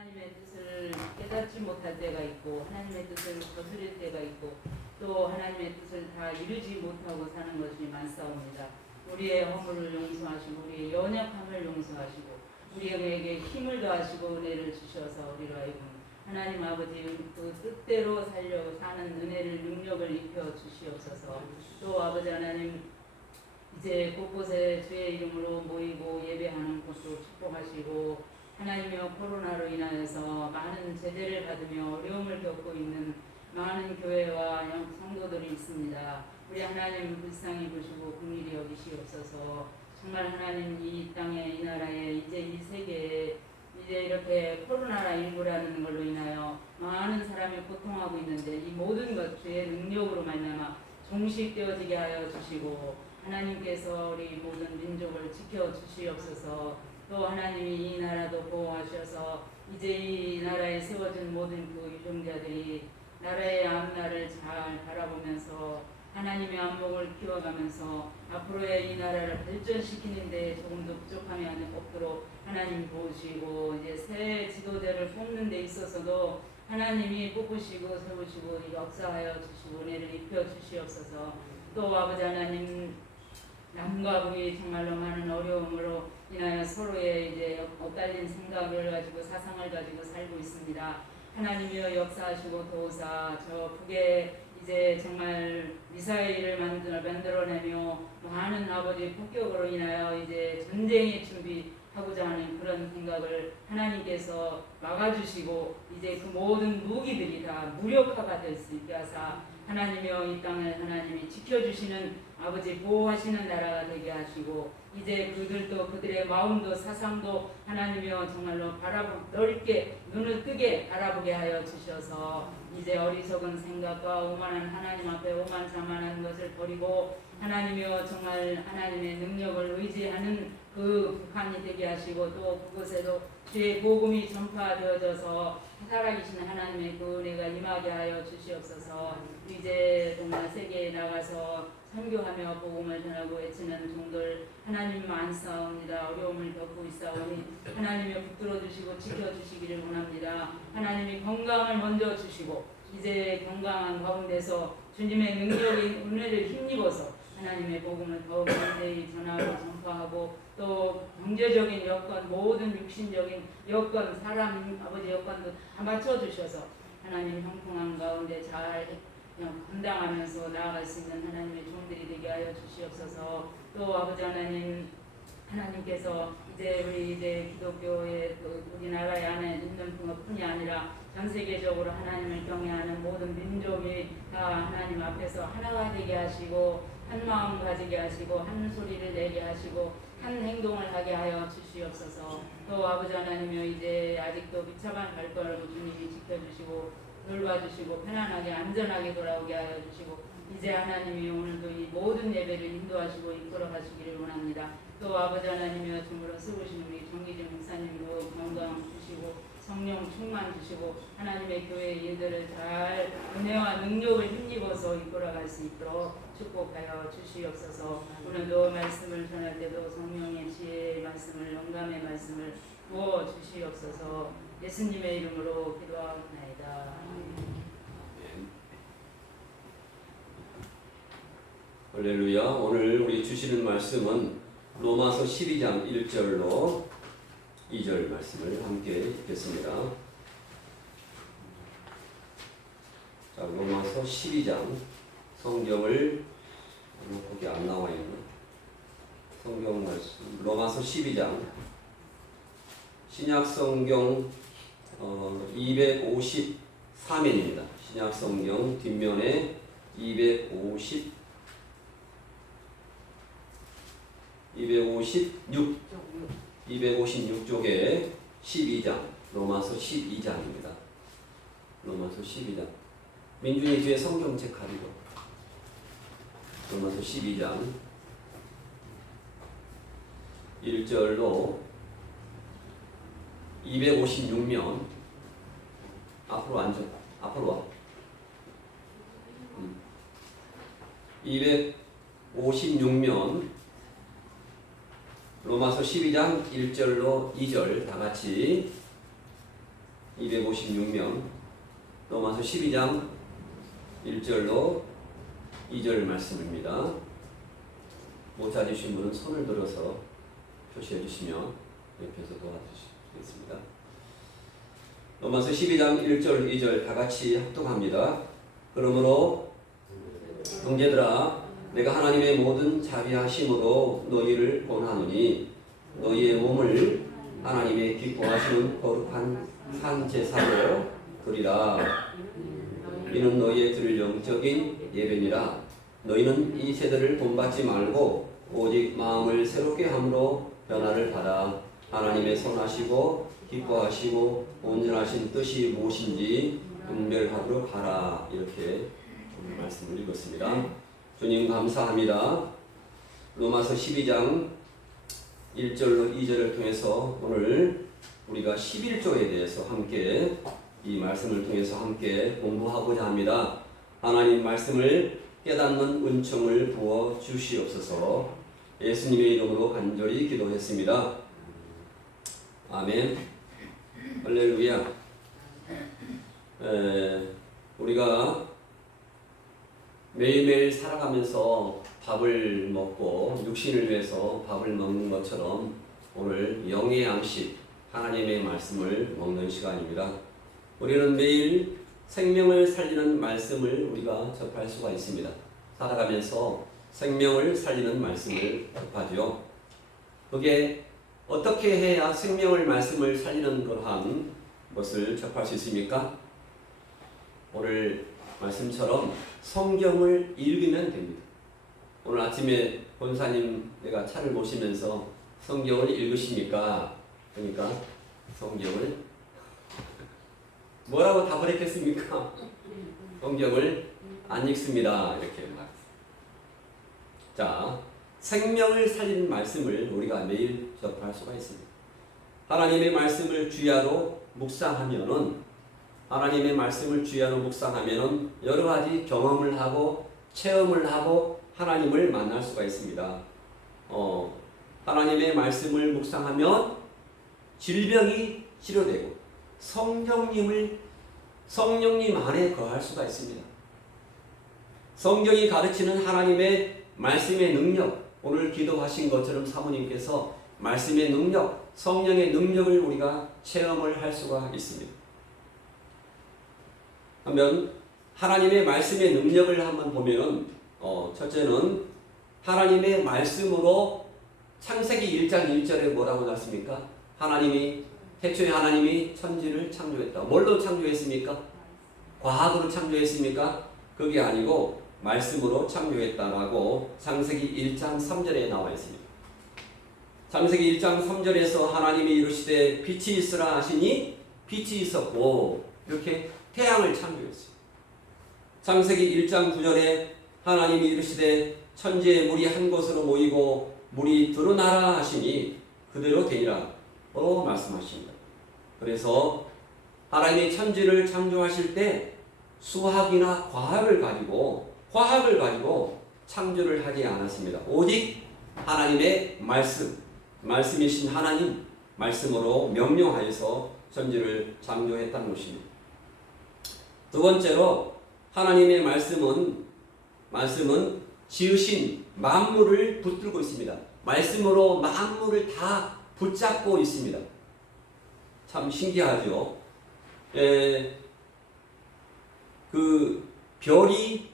하나님의 뜻을 깨닫지 못할 때가 있고 하나님의 뜻을 거스릴 때가 있고 또 하나님의 뜻을 다 이루지 못하고 사는 것이 많사옵니다. 우리의 허물을 용서하시고 우리의 연약함을 용서하시고 우리에게 힘을 더하시고 은혜를 주셔서 우리로 하여금 하나님 아버지 그 뜻대로 살려 사는 은혜를 능력을 입혀 주시옵소서. 또 아버지 하나님 이제 곳곳에 주의 이름으로 모이고 예배하는 곳도 축복하시고 하나님이여 코로나로 인하여서 많은 제재를 받으며 어려움을 겪고 있는 많은 교회와 성도들이 있습니다. 우리 하나님 불쌍히 보시고 긍휼히 여기시옵소서. 정말 하나님 이 땅에 이 나라에 이제 이 세계에 이제 이렇게 코로나19라는 걸로 인하여 많은 사람이 고통하고 있는데 이 모든 것 주의 능력으로 말미암아 종식되어지게 하여 주시고 하나님께서 우리 모든 민족을 지켜 주시옵소서. 또 하나님이 이 나라도 보호하셔서 이제 이 나라에 세워진 모든 그 유종자들이 나라의 앞날을 잘 바라보면서 하나님의 안목을 키워가면서 앞으로의 이 나라를 발전시키는데 조금도 부족함이 없도록 하나님 보시고 이제 새 지도자를 뽑는 데 있어서도 하나님이 뽑으시고 세우시고 역사하여 주시고 은혜를 입혀 주시옵소서. 또 아버지 하나님 남과 북이 정말로 많은 어려움으로 인하여 서로의 이제 엇갈린 생각을 가지고 사상을 가지고 살고 있습니다. 하나님이여 역사하시고 도우사 저 북에 이제 정말 미사일을 만들어내며 많은 아버지 폭격으로 인하여 이제 전쟁의 준비하고자 하는 그런 생각을 하나님께서 막아주시고 이제 그 모든 무기들이 다 무력화가 될 수 있게 하사 하나님이여 이 땅을 하나님이 지켜주시는 아버지 보호하시는 나라가 되게 하시고 이제 그들도 그들의 마음도 사상도 하나님이여 정말로 넓게 눈을 뜨게 바라보게 하여 주셔서 이제 어리석은 생각과 오만한 하나님 앞에 오만자만한 것을 버리고 하나님이여 정말 하나님의 능력을 의지하는 그 북한이 되게 하시고 또 그곳에도 주의 복음이 전파되어져서 살아계신 하나님의 그 은혜가 임하게 하여 주시옵소서. 이제 정말 세계에 나가서 선교하며 복음을 전하고 외치는 종들 하나님 많사옵니다. 어려움을 겪고 있사오니 하나님이 붙들어 주시고 지켜 주시기를 원합니다. 하나님이 건강을 먼저 주시고 이제 건강한 가운데서 주님의 능력이 은혜를 힘입어서 하나님의 복음을 더욱 굉장히 전하고 전파하고 또 경제적인 여건 모든 육신적인 여건 사람 아버지 여건도 다 맞춰주셔서 하나님 형통한 가운데 잘 감당하면서 나아갈 수 있는 하나님의 종들이 되게 하여 주시옵소서. 또 아버지 하나님께서 이제 우리 이제 기독교의 우리나라 안에 있는 것뿐이 아니라 전 세계적으로 하나님을 경외하는 모든 민족이 다 하나님 앞에서 하나가 되게 하시고 한 마음 가지게 하시고 한 소리를 내게 하시고 한 행동을 하게 하여 주시옵소서. 또 아버지 하나님이여 이제 아직도 비참한 발걸음을 주님이 지켜주시고 돌봐주시고 편안하게 안전하게 돌아오게 하여 주시고 이제 하나님이 오늘도 이 모든 예배를 인도하시고 이끌어 가시기를 원합니다. 또 아버지 하나님이여 주물러 쓰우신 우리 정기진 목사님도 건강 주시고 성령 충만 주시고 하나님의 교회 일들을 잘 은혜와 능력을 힘입어서 이끌어갈 수 있도록 축복하여 주시옵소서. 오늘도 말씀을 전할 때도 성령의 지혜의 말씀을 영감의 말씀을 부어 주시옵소서. 예수님의 이름으로 기도하옵나이다. 할렐루야. 오늘 우리 주시는 말씀은 로마서 12장 1절로 2절 말씀을 함께 읽겠습니다. 자, 로마서 12장 성경을 거기 안 나와 있나? 성경 말씀 로마서 12장 신약 성경 253면입니다. 신약 성경 뒷면에 256쪽에 12장 로마서 12장입니다. 로마서 12장 민준이 뒤에 성경책 가리고 로마서 12장 1절로 256면 앞으로 앉아. 앞으로 와. 256면 로마서 12장 1절로 2절 다 같이 256면 로마서 12장 1절로 2절 말씀입니다. 못 찾으신 분은 손을 들어서 표시해 주시면 옆에서 도와주시겠습니다. 로마서 12장 1절 2절 다 같이 합독합니다. 그러므로 형제들아 내가 하나님의 모든 자비하심으로 너희를 권하노니 너희의 몸을 하나님의 기뻐하시는 거룩한 산 제사로 드리라. 이는 너희의 드릴 영적인 예배니라. 너희는 이 세대를 본받지 말고 오직 마음을 새롭게 함으로 변화를 받아 하나님의 선하시고 기뻐하시고 온전하신 뜻이 무엇인지 분별하도록 하라. 이렇게 오늘 말씀을 읽었습니다. 주님 감사합니다. 로마서 12장 1절로 2절을 통해서 오늘 우리가 11조에 대해서 함께 이 말씀을 통해서 함께 공부하고자 합니다. 하나님 말씀을 깨닫는 은총을 부어 주시옵소서. 예수님의 이름으로 간절히 기도했습니다. 아멘. 할렐루야. 우리가 매일매일 살아가면서 밥을 먹고 육신을 위해서 밥을 먹는 것처럼 오늘 영의 양식 하나님의 말씀을 먹는 시간입니다. 우리는 매일 생명을 살리는 말씀을 우리가 접할 수가 있습니다. 살아가면서 생명을 살리는 말씀을 접하죠. 그게 어떻게 해야 생명을 말씀을 살리는 그러한 것을 접할 수 있습니까? 오늘 말씀처럼 성경을 읽으면 됩니다. 오늘 아침에 본사님 내가 차를 모시면서 성경을 읽으십니까? 그러니까 성경을 뭐라고 답을 했겠습니까? 성경을 안 읽습니다. 이렇게 말했어요. 자, 생명을 살리는 말씀을 우리가 매일 접할 수가 있습니다. 하나님의 말씀을 주야로 묵상하면은 하나님의 말씀을 주야로 묵상하면은 여러 가지 경험을 하고 체험을 하고 하나님을 만날 수가 있습니다. 하나님의 말씀을 묵상하면 질병이 치료되고 성령님 안에 거할 수가 있습니다. 성경이 가르치는 하나님의 말씀의 능력, 오늘 기도하신 것처럼 사모님께서 말씀의 능력, 성령의 능력을 우리가 체험을 할 수가 있습니다. 하면 하나님의 말씀의 능력을 한번 보면 첫째는 하나님의 말씀으로 창세기 1장 1절에 뭐라고 나왔습니까? 태초에 하나님이 천지를 창조했다. 뭘로 창조했습니까? 과학으로 창조했습니까? 그게 아니고 말씀으로 창조했다라고 창세기 1장 3절에 나와 있습니다. 창세기 1장 3절에서 하나님이 이르시되 빛이 있으라 하시니 빛이 있었고 이렇게 태양을 창조했어요. 창세기 1장 9절에 하나님이 이르시되 천지에 물이 한 곳으로 모이고 물이 드러나라 하시니 그대로 되리라 말씀하십니다. 그래서 하나님이 천지를 창조하실 때 수학이나 과학을 가지고 창조를 하지 않았습니다. 오직 하나님의 말씀이신 하나님 말씀으로 명령하여서 천지를 창조했다는 것입니다. 두 번째로 하나님의 말씀은 지으신 만물을 붙들고 있습니다. 말씀으로 만물을 다 붙잡고 있습니다. 참 신기하죠. 그 별이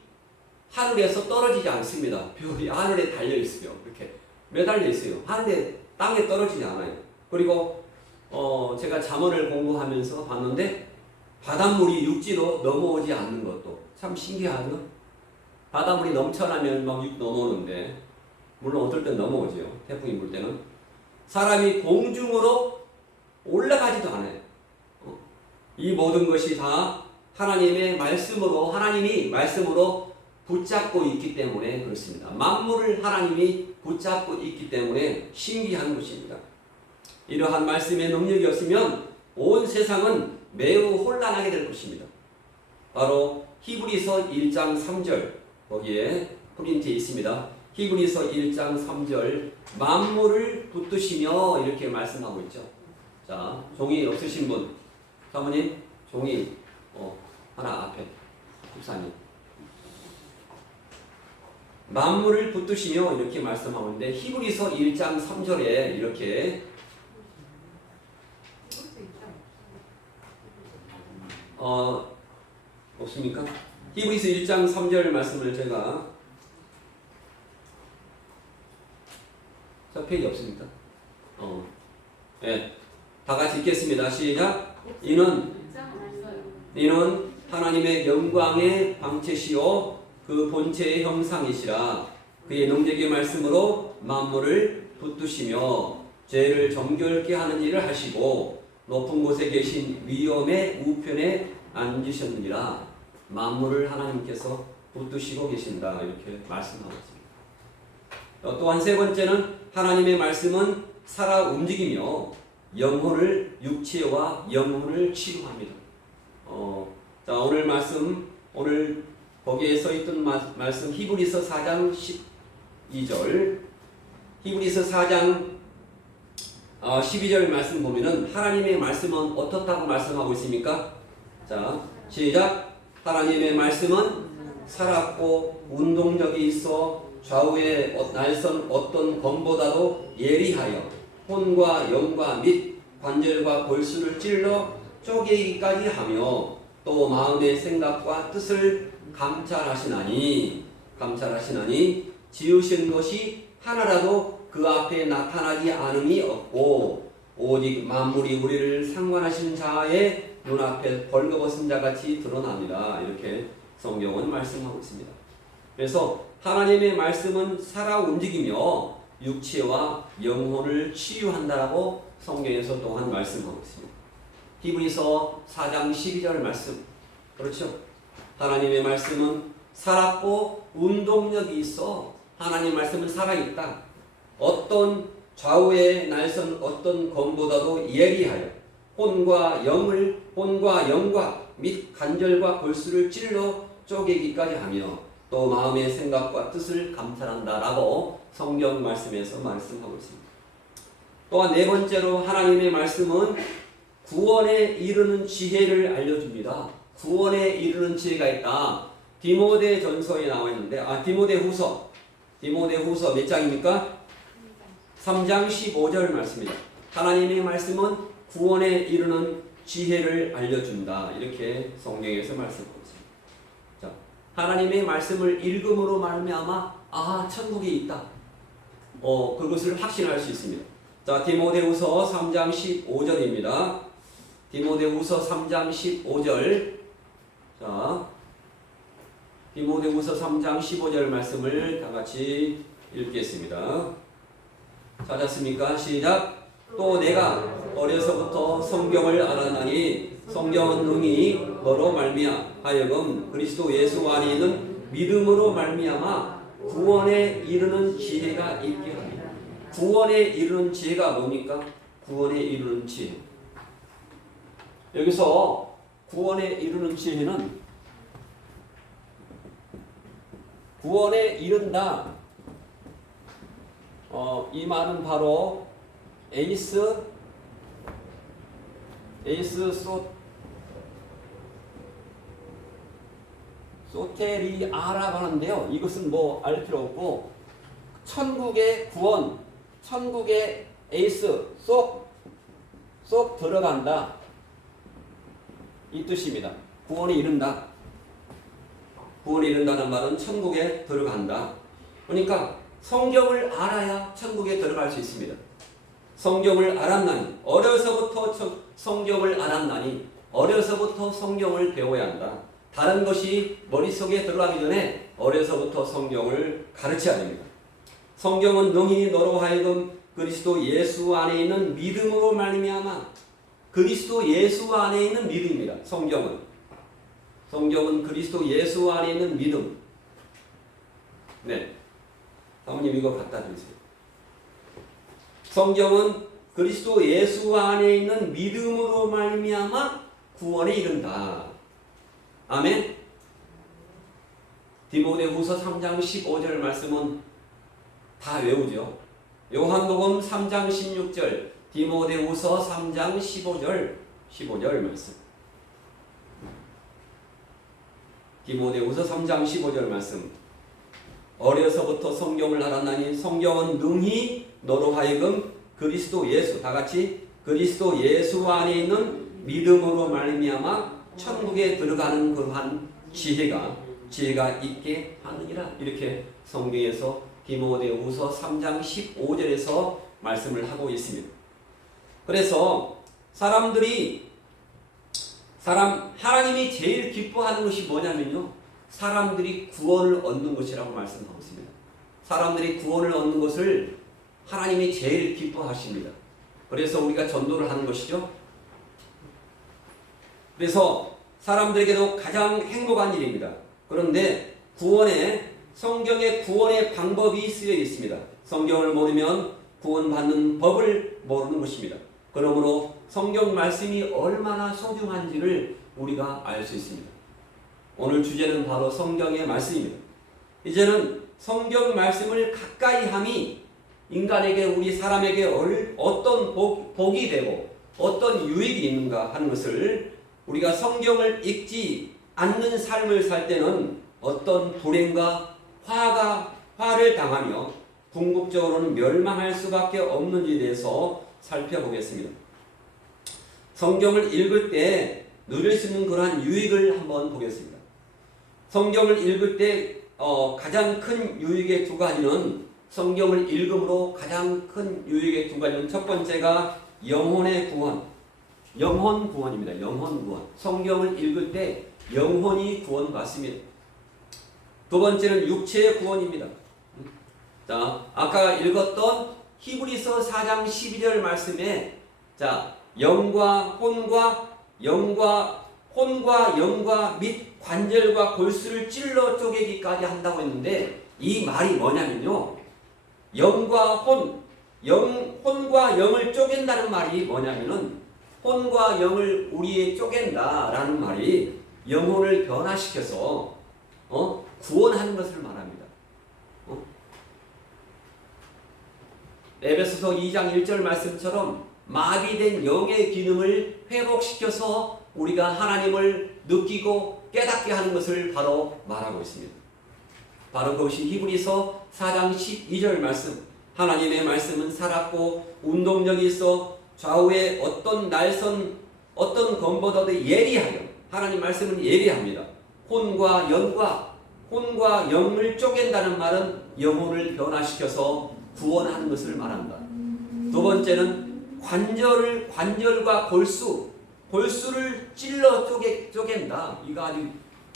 하늘에서 떨어지지 않습니다. 별이 하늘에 달려 있어요. 이렇게 매달려 있어요. 하늘에 땅에 떨어지지 않아요. 그리고 제가 잠언을 공부하면서 봤는데 바닷물이 육지로 넘어오지 않는 것도 참 신기하죠. 바닷물이 넘쳐나면 막 육 넘어오는데 물론 어떨 땐 넘어오죠. 태풍이 불 때는 사람이 공중으로 올라가지도 않아요. 이 모든 것이 다 하나님이 말씀으로 붙잡고 있기 때문에 그렇습니다. 만물을 하나님이 붙잡고 있기 때문에 신기한 것입니다. 이러한 말씀의 능력이 없으면 온 세상은 매우 혼란하게 될 것입니다. 바로 히브리서 1장 3절 거기에 프린트에 있습니다. 히브리서 1장 3절 만물을 붙드시며 이렇게 말씀하고 있죠. 자, 종이 없으신 분 사모님 종이 하나 앞에 집사님. 만물을 붙드시며 이렇게 말씀하고 있는데 히브리서 1장 3절에 이렇게 없습니까? 히브리서 1장 3절 말씀을 제가 저 페이지 없습니까? 네. 다 같이 읽겠습니다. 시작. 이는 하나님의 영광의 방체시요 그 본체의 형상이시라. 그의 능력의 말씀으로 만물을 붙드시며 죄를 정결케 하는 일을 하시고 높은 곳에 계신 위엄의 우편에 앉으셨느니라. 만물을 하나님께서 붙드시고 계신다. 이렇게 말씀하고 있습니다. 또한 세 번째는 하나님의 말씀은 살아 움직이며 영혼을 육체와 영혼을 치유합니다. 자, 오늘 말씀 오늘 거기에 써 있던 말씀 히브리서 4장 12절 히브리서 4장 12절 말씀 보면은 하나님의 말씀은 어떻다고 말씀하고 있습니까? 자, 시작. 하나님의 말씀은 살았고 운동력이 있어 좌우의 날선 어떤 검보다도 예리하여 혼과 영과 및 관절과 골수를 찔러 쪼개기까지 하며 또 마음의 생각과 뜻을 감찰하시나니 지으신 것이 하나라도 그 앞에 나타나지 않음이 없고 오직 만물이 우리를 상관하신 자의 눈앞에 벌거벗은 자같이 드러납니다. 이렇게 성경은 말씀하고 있습니다. 그래서 하나님의 말씀은 살아 움직이며 육체와 영혼을 치유한다라고 성경에서 또한 말씀하고 있습니다. 히브리서 4장 12절 말씀 그렇죠? 하나님의 말씀은 살았고 운동력이 있어. 하나님 말씀은 살아있다. 어떤 좌우의 날선 어떤 검보다도 예리하여 혼과 영과 및 간절과 골수를 찔러 쪼개기까지 하며 또 마음의 생각과 뜻을 감찰한다라고 성경 말씀에서 말씀하고 있습니다. 또한 네 번째로 하나님의 말씀은 구원에 이르는 지혜를 알려줍니다. 구원에 이르는 지혜가 있다. 디모데 전서에 나와 있는데 디모데 후서 몇 장입니까? 3장 15절 말씀입니다. 하나님의 말씀은 구원에 이르는 지혜를 알려준다. 이렇게 성경에서 말씀하고 있습니다. 자, 하나님의 말씀을 읽음으로 말미암아 천국이 있다. 그것을 확신할 수 있습니다. 자, 디모데후서 3장 15절입니다. 디모데후서 3장 15절. 자, 디모데후서 3장 15절 말씀을 다 같이 읽겠습니다. 찾았습니까? 시작. 또 내가 어려서부터 성경을 알았나니 성경은 능히 너로 말미암아 그리스도 예수 안에 있는 믿음으로 말미암아 구원에 이르는 지혜가 있게 합니다. 구원에 이르는 지혜가 뭡니까? 구원에 이르는 지혜. 여기서 구원에 이르는 지혜는 구원에 이른다. 이 말은 바로 에이스 소테리아라고 하는데요. 이것은 뭐 알 필요 없고 천국의 구원, 천국의 에이스 쏙 들어간다. 이 뜻입니다. 구원에 이른다. 구원에 이른다는 말은 천국에 들어간다. 그러니까 성경을 알아야 천국에 들어갈 수 있습니다. 성경을 알았나니 어려서부터 성경을 알았나니 어려서부터 성경을 배워야 한다. 다른 것이 머릿속에 들어가기 전에 어려서부터 성경을 가르쳐야 됩니다. 성경은 능히 너로 하여금 그리스도 예수 안에 있는 믿음으로 말미암아 그리스도 예수 안에 있는 믿음입니다. 성경은 그리스도 예수 안에 있는 믿음. 네, 사모님 이거 갖다 드리세요. 성경은 그리스도 예수 안에 있는 믿음으로 말미암아 구원에 이른다. 아멘. 디모데후서 3장 15절 말씀은 다 외우죠. 요한복음 3장 16절, 디모데후서 3장 15절 말씀. 디모데후서 3장 15절 말씀. 어려서부터 성경을 알았나니 성경은 능히 너로 하여금 그리스도 예수, 다 같이 그리스도 예수 안에 있는 믿음으로 말미암아 천국에 들어가는 그러한 지혜가 있게 하느니라. 이렇게 성경에서 디모데후서 3장 15절에서 말씀을 하고 있습니다. 그래서 하나님이 제일 기뻐하는 것이 뭐냐면요, 사람들이 구원을 얻는 것이라고 말씀하고 있습니다. 사람들이 구원을 얻는 것을 하나님이 제일 기뻐하십니다. 그래서 우리가 전도를 하는 것이죠. 그래서 사람들에게도 가장 행복한 일입니다. 그런데 성경에 구원의 방법이 쓰여 있습니다. 성경을 모르면 구원받는 법을 모르는 것입니다. 그러므로 성경 말씀이 얼마나 소중한지를 우리가 알 수 있습니다. 오늘 주제는 바로 성경의 말씀입니다. 이제는 성경 말씀을 가까이 함이 인간에게, 우리 사람에게 어떤 복이 되고 어떤 유익이 있는가 하는 것을, 우리가 성경을 읽지 않는 삶을 살 때는 어떤 불행과 화를 당하며 궁극적으로는 멸망할 수밖에 없는지에 대해서 살펴보겠습니다. 성경을 읽을 때 누릴 수 있는 그러한 유익을 한번 보겠습니다. 성경을 읽을 때 가장 큰 유익의 두 가지는, 성경을 읽음으로 가장 큰 유익의 두 가지는, 첫 번째가 영혼의 구원, 영혼 구원입니다. 영혼 구원. 성경을 읽을 때 영혼이 구원받습니다. 두 번째는 육체의 구원입니다. 자, 아까 읽었던 히브리서 4장 12절 말씀에, 자, 영과 영과 및 관절과 골수를 찔러 쪼개기까지 한다고 했는데, 이 말이 뭐냐면요, 혼과 영을 쪼갠다는 말이 뭐냐면은, 혼과 영을 우리에 쪼갠다라는 말이 영혼을 변화시켜서 구원하는 것을 말합니다. 에베소서 2장 1절 말씀처럼 마비된 영의 기능을 회복시켜서 우리가 하나님을 느끼고 깨닫게 하는 것을 바로 말하고 있습니다. 바로 그것이 히브리서 4장 12절 말씀. 하나님의 말씀은 살았고 운동력이 있어 좌우에 어떤 검보다도 예리하여, 하나님 말씀은 예리합니다. 혼과 영을 쪼갠다는 말은 영혼을 변화시켜서 구원하는 것을 말한다. 두 번째는 관절과 골수를 찔러 쪼갠다. 이거 아주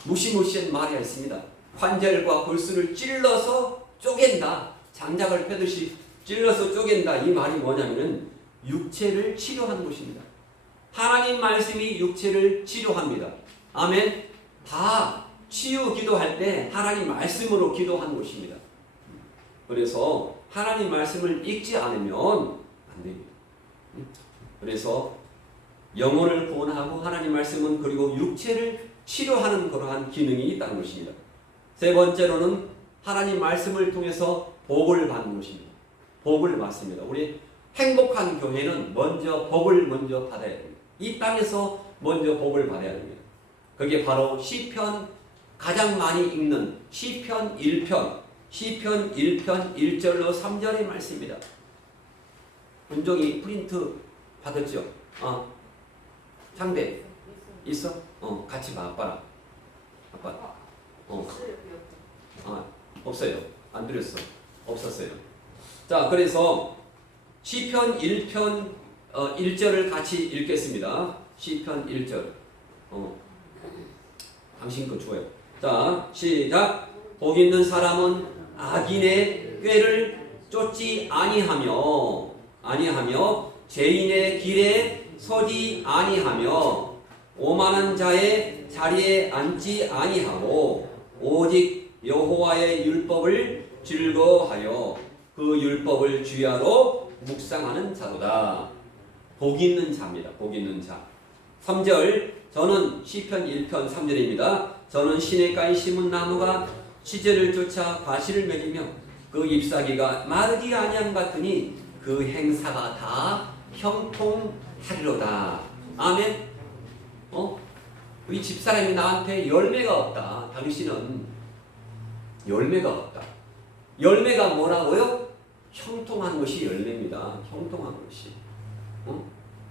무시무시한 말이 있습니다. 관절과 골수를 찔러서 쪼갠다. 장작을 패듯이 찔러서 쪼갠다. 이 말이 뭐냐면은 육체를 치료하는 것입니다. 하나님 말씀이 육체를 치료합니다. 아멘. 다 치유 기도할 때 하나님 말씀으로 기도하는 것입니다. 그래서 하나님 말씀을 읽지 않으면 안 됩니다. 그래서 영혼을 구원하고 하나님 말씀은, 그리고 육체를 치료하는 그러한 기능이 있다는 것입니다. 세 번째로는 하나님 말씀을 통해서 복을 받는 것입니다. 복을 받습니다. 우리 행복한 교회는 먼저 복을 받아야 됩니다. 이 땅에서 먼저 복을 받아야 됩니다. 그게 바로 시편, 가장 많이 읽는 시편 1편 1절로 3절의 말씀입니다. 은종이 프린트 받았죠? 상대 있어? 같이 봐. 아빠랑. 아빠. 없어요. 안 드렸어. 없었어요. 자, 그래서 시편 1편 1절을 같이 읽겠습니다. 시편 1절. 당신 거 줘요. 자, 시작. 복 있는 사람은 악인의 꾀를 쫓지 아니하며 죄인의 길에 서지 아니하며 오만한 자의 자리에 앉지 아니하고 오직 여호와의 율법을 즐거워하여 그 율법을 주야로 묵상하는 자로다. 복 있는 자입니다. 복 있는 자. 3절. 저는 시편 1편 3절입니다. 저는 시냇가에 심은 나무가 시절을 쫓아 과실을 맺으며 그 잎사귀가 마르지 아니함 같으니 그 행사가 다 형통하리로다. 아멘. 이 집사람이 나한테 열매가 없다. 당신은 열매가 없다. 열매가 뭐라고요? 형통한 것이 열매입니다. 형통한 것이.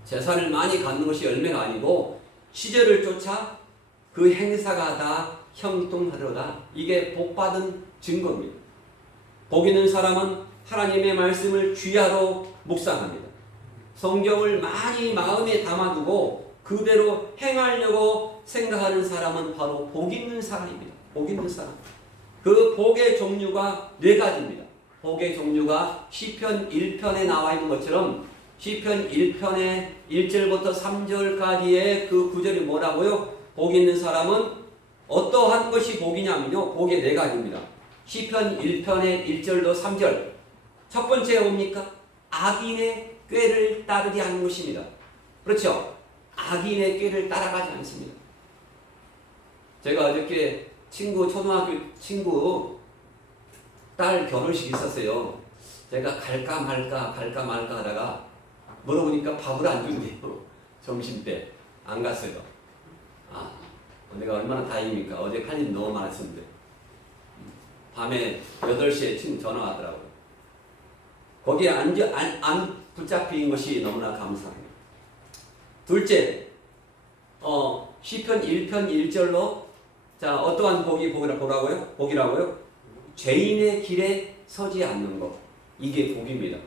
재산을 많이 갖는 것이 열매가 아니고 시절을 쫓아 그 행사가 다 형통하도다. 이게 복받은 증거입니다. 복 있는 사람은 하나님의 말씀을 귀하로 묵상합니다. 성경을 많이 마음에 담아두고 그대로 행하려고 생각하는 사람은 바로 복 있는 사람입니다. 복 있는 사람. 그 복의 종류가 네 가지입니다. 복의 종류가 시편 1편에 나와 있는 것처럼 시편 1편의 1절부터 3절까지의 그 구절이 뭐라고요? 복 있는 사람은 어떠한 것이 복이냐면요. 복의 네 가지입니다. 시편 1편의 1절도 3절. 첫 번째 뭡니까? 악인의 꾀를 따르지 않는 것입니다. 그렇죠? 악인의 꾀를 따라가지 않습니다. 제가 어저께 초등학교 친구 딸 결혼식이 있었어요. 제가 갈까 말까 하다가 물어보니까 밥을 안 준대요. 점심때 안 갔어요. 내가 얼마나 다행입니까? 어제 할 일이 너무 많았었는데 밤에 8시에 전화 왔더라고요. 거기에 안 붙잡힌 것이 너무나 감사해요. 둘째, 시편 1편 1절로 자, 어떠한 복이라고요? 죄인의 길에 서지 않는 것. 이게 복입니다.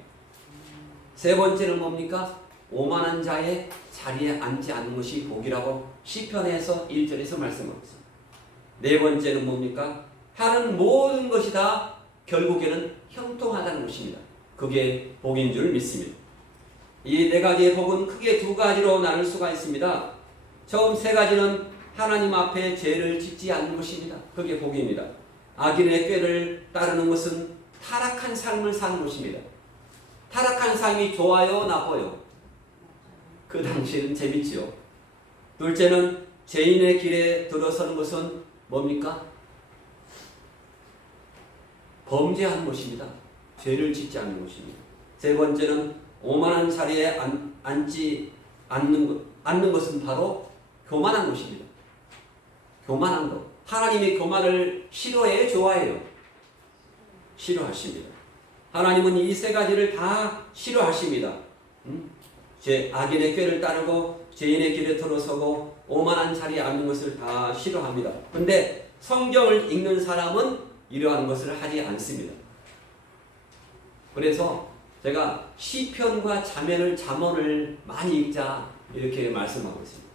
세 번째는 뭡니까? 오만한 자의 자리에 앉지 않는 것이 복이라고 시편에서 1절에서 말씀하고 있습니다. 네 번째는 뭡니까? 하는 모든 것이 다 결국에는 형통하다는 것입니다. 그게 복인 줄 믿습니다. 이 네 가지의 복은 크게 두 가지로 나눌 수가 있습니다. 처음 세 가지는 하나님 앞에 죄를 짓지 않는 것입니다. 그게 복입니다. 악인의 꾀를 따르는 것은 타락한 삶을 사는 것입니다. 타락한 삶이 좋아요, 나빠요? 그 당시에는 재밌지요. 둘째는 죄인의 길에 들어서는 것은 뭡니까? 범죄하는 것입니다. 죄를 짓지 않는 것입니다. 세 번째는 오만한 자리에 앉지 않는 것은 바로 교만한 것입니다. 교만한 것. 하나님이 교만을 싫어해요, 좋아해요? 싫어하십니다. 하나님은 이 세 가지를 다 싫어하십니다. 악인의 꾀를 따르고 죄인의 길에 들어서고 오만한 자리에 앉는 것을 다 싫어합니다. 그런데 성경을 읽는 사람은 이러한 것을 하지 않습니다. 그래서 제가 시편과 잠언을 많이 읽자 이렇게 말씀하고 있습니다.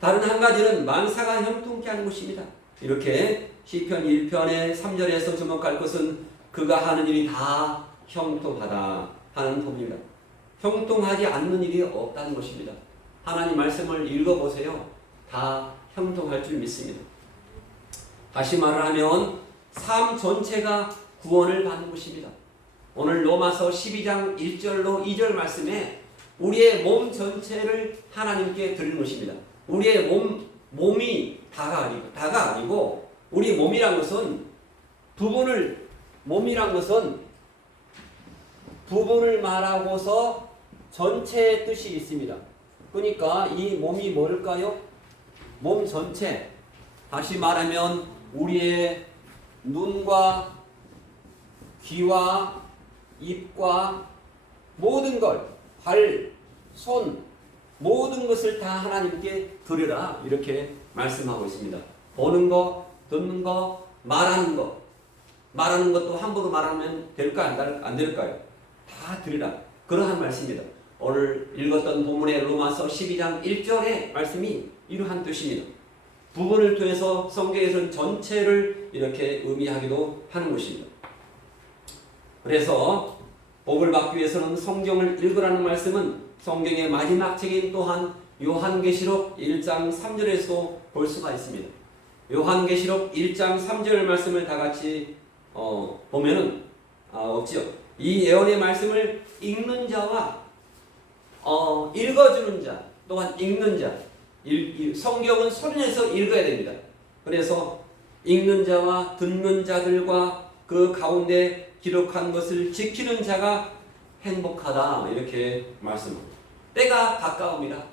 다른 한 가지는 만사가 형통케 하는 것입니다. 이렇게 시편 1편의 3절에서 주목할 것은 그가 하는 일이 다 형통하다 하는 법입니다. 형통하지 않는 일이 없다는 것입니다. 하나님 말씀을 읽어보세요. 다 형통할 줄 믿습니다. 다시 말을 하면 삶 전체가 구원을 받는 것입니다. 오늘 로마서 12장 1절로 2절 말씀에 우리의 몸 전체를 하나님께 드리는 것입니다. 우리의 몸이 다가 아니고 우리 몸이란 것은 몸이란 것은 부분을 말하고서 전체의 뜻이 있습니다. 그러니까 이 몸이 뭘까요? 몸 전체. 다시 말하면 우리의 눈과 귀와 입과 모든 걸, 발, 손, 모든 것을 다 하나님께 드리라 이렇게 말씀하고 있습니다. 보는 거, 듣는 거, 말하는 거. 말하는 것도 함부로 말하면 될까요? 안 될까요? 다 드리라. 그러한 말씀입니다. 오늘 읽었던 본문의 로마서 12장 1절의 말씀이 이러한 뜻입니다. 부분을 통해서 성경에서는 전체를 이렇게 의미하기도 하는 것입니다. 그래서 복을 받기 위해서는 성경을 읽으라는 말씀은 성경의 마지막 책인 또한 요한계시록 1장 3절에서 볼 수가 있습니다. 요한계시록 1장 3절 말씀을 다 같이 보면은 없지요. 이 예언의 말씀을 읽는 자와 읽어주는 자 또한 읽는 자 성경은 소리내서 읽어야 됩니다. 그래서 읽는 자와 듣는 자들과 그 가운데 기록한 것을 지키는 자가 행복하다 이렇게 말씀합니다. 때가 가까웁니다.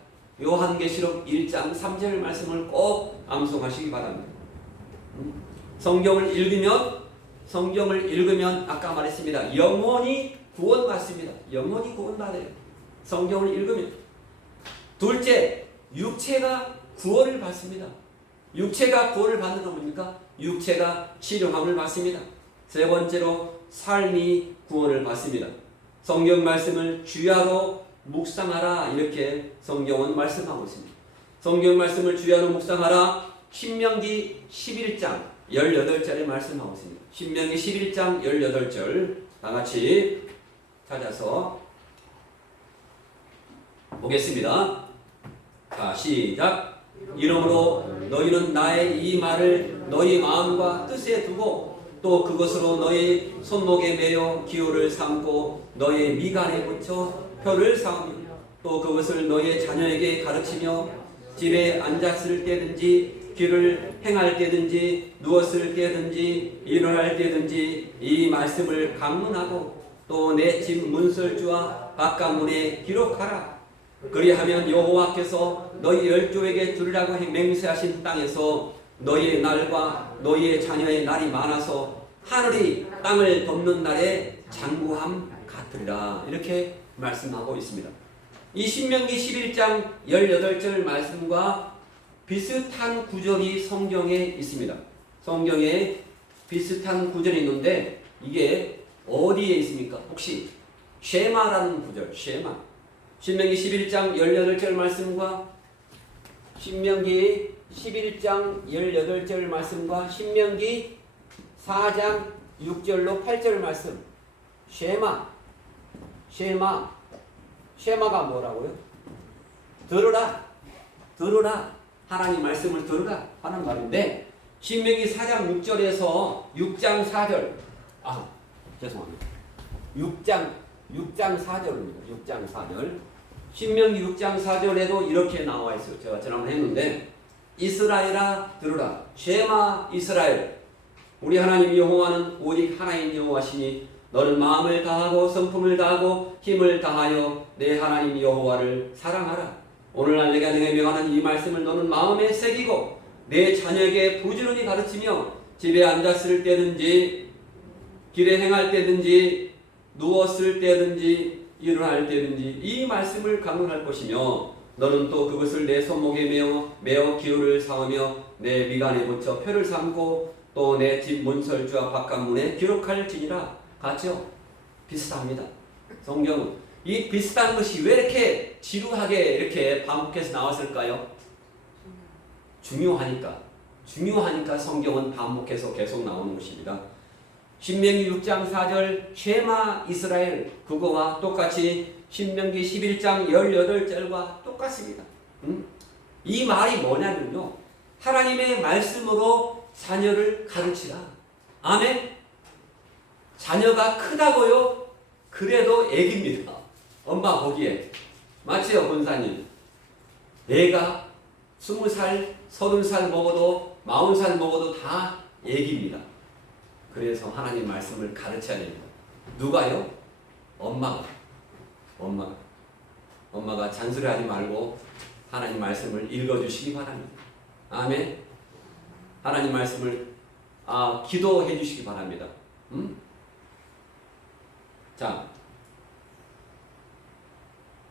요한계시록 1장 3절 말씀을 꼭 암송하시기 바랍니다. 성경을 읽으면 아까 말했습니다. 영원히 구원받습니다. 영원히 구원받아요. 성경을 읽으면. 둘째, 육체가 구원을 받습니다. 육체가 구원을 받는 건 뭡니까? 육체가 치료함을 받습니다. 세 번째로 삶이 구원을 받습니다. 성경 말씀을 주야로 묵상하라 이렇게 성경은 말씀하고 있습니다. 성경 말씀을 주야로 묵상하라 신명기 11장 18절에 말씀하고 있습니다. 신명기 11장 18절 다 같이 찾아서 보겠습니다. 자, 시작. 이러므로 너희는 나의 이 말을 너희 마음과 뜻에 두고 또 그것으로 너희 손목에 매어 기호를 삼고 너희 미간에 붙여 표를 삼으며 또 그것을 너희 자녀에게 가르치며 집에 앉았을 때든지 길을 행할 때든지 누웠을 때든지 일어날 때든지 이 말씀을 강문하고 또 내 집 문설주와 바깥문에 기록하라. 그리하면 여호와께서 너희 열조에게 주리라고 맹세하신 땅에서 너희의 날과 너희의 자녀의 날이 많아서 하늘이 땅을 덮는 날에 장구함 같으리라. 이렇게 말씀하고 있습니다. 이 신명기 11장 18절 말씀과 비슷한 구절이 성경에 있습니다. 성경에 비슷한 구절이 있는데 이게 어디에 있습니까? 혹시 쉐마라는 구절, 쉐마. 신명기 11장 18절 말씀과 신명기 11장 18절 말씀과 신명기 4장 6절로 8절 말씀. 쉐마가 뭐라고요? 들으라. 하나님 말씀을 들으라 하는 말인데 신명기 4장 6절에서 6장 4절 죄송합니다. 6장 4절입니다. 6장 4절. 신명기 6장 4절에도 이렇게 나와 있어요. 제가 지난번에 했는데 이스라엘아 들으라. 쉐마 이스라엘. 우리 하나님 여호와는 오직 하나님 여호와시니 너는 마음을 다하고 성품을 다하고 힘을 다하여 내 하나님 여호와를 사랑하라. 오늘날 내가 내게 명하는 이 말씀을 너는 마음에 새기고 내 자녀에게 부지런히 가르치며 집에 앉았을 때든지 길에 행할 때든지 누웠을 때든지 일어날 때든지 이 말씀을 강론할 것이며 너는 또 그것을 내 손목에 매어 기호를 삼으며 내 미간에 붙여 표를 삼고 또 내 집 문설주와 바깥문에 기록할지니라. 같죠? 비슷합니다. 성경은 이 비슷한 것이 왜 이렇게 지루하게 이렇게 반복해서 나왔을까요? 중요하니까 성경은 반복해서 계속 나오는 것입니다. 신명기 6장 4절 쉐마 이스라엘 그거와 똑같이 신명기 11장 18절과 똑같습니다. 이 말이 뭐냐면요. 하나님의 말씀으로 자녀를 가르치라. 아멘. 자녀가 크다고요? 그래도 애기입니다. 엄마 보기에. 맞지요, 권사님? 애가 20살, 30살 먹어도 40살 먹어도 다 애기입니다. 그래서 하나님 말씀을 가르쳐야 됩니다. 누가요? 엄마가 잔소리하지 말고 하나님 말씀을 읽어주시기 바랍니다. 아멘. 하나님 말씀을 기도해 주시기 바랍니다. 자,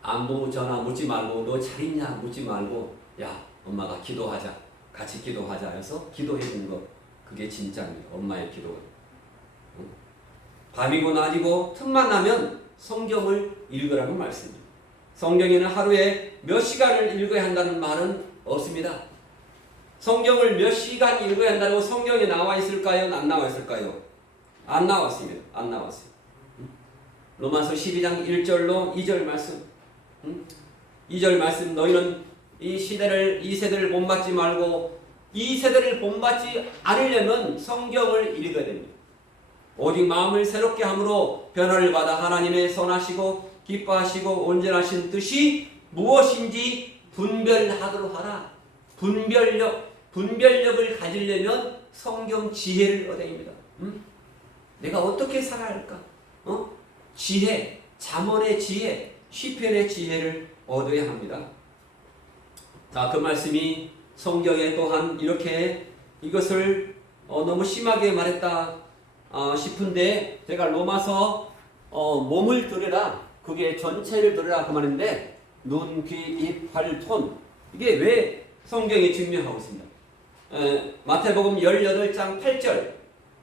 안부 전화 묻지 말고 너 잘 있냐 묻지 말고 야 엄마가 기도하자 같이 기도하자 해서 기도해 주는 것 그게 진짜입니다. 엄마의 기도가. 밤이고 낮이고 틈만 나면 성경을 읽으라는 말씀입니다. 성경에는 하루에 몇 시간을 읽어야 한다는 말은 없습니다. 성경을 몇 시간 읽어야 한다고 성경에 나와 있을까요? 안 나와 있을까요? 안 나왔습니다. 안 나왔어요. 로마서 12장 1절로 2절 말씀. 2절 말씀 너희는 이 세대를 본받지 말고 이 세대를 본받지 않으려면 성경을 읽어야 됩니다. 오직 마음을 새롭게 함으로 변화를 받아 하나님의 선하시고 기뻐하시고 온전하신 뜻이 무엇인지 분별하도록 하라. 분별력을 가지려면 성경 지혜를 얻어야 합니다. 내가 어떻게 살아야 할까? 지혜, 잠언의 지혜, 시편의 지혜를 얻어야 합니다. 자, 그 말씀이 성경에 또한 이렇게 이것을 너무 심하게 말했다 싶은데 제가 로마서 몸을 들으라 그게 전체를 들으라 그 말인데 눈, 귀, 입, 발, 손 이게 왜 성경에 증명하고 있습니다. 마태복음 18장 8절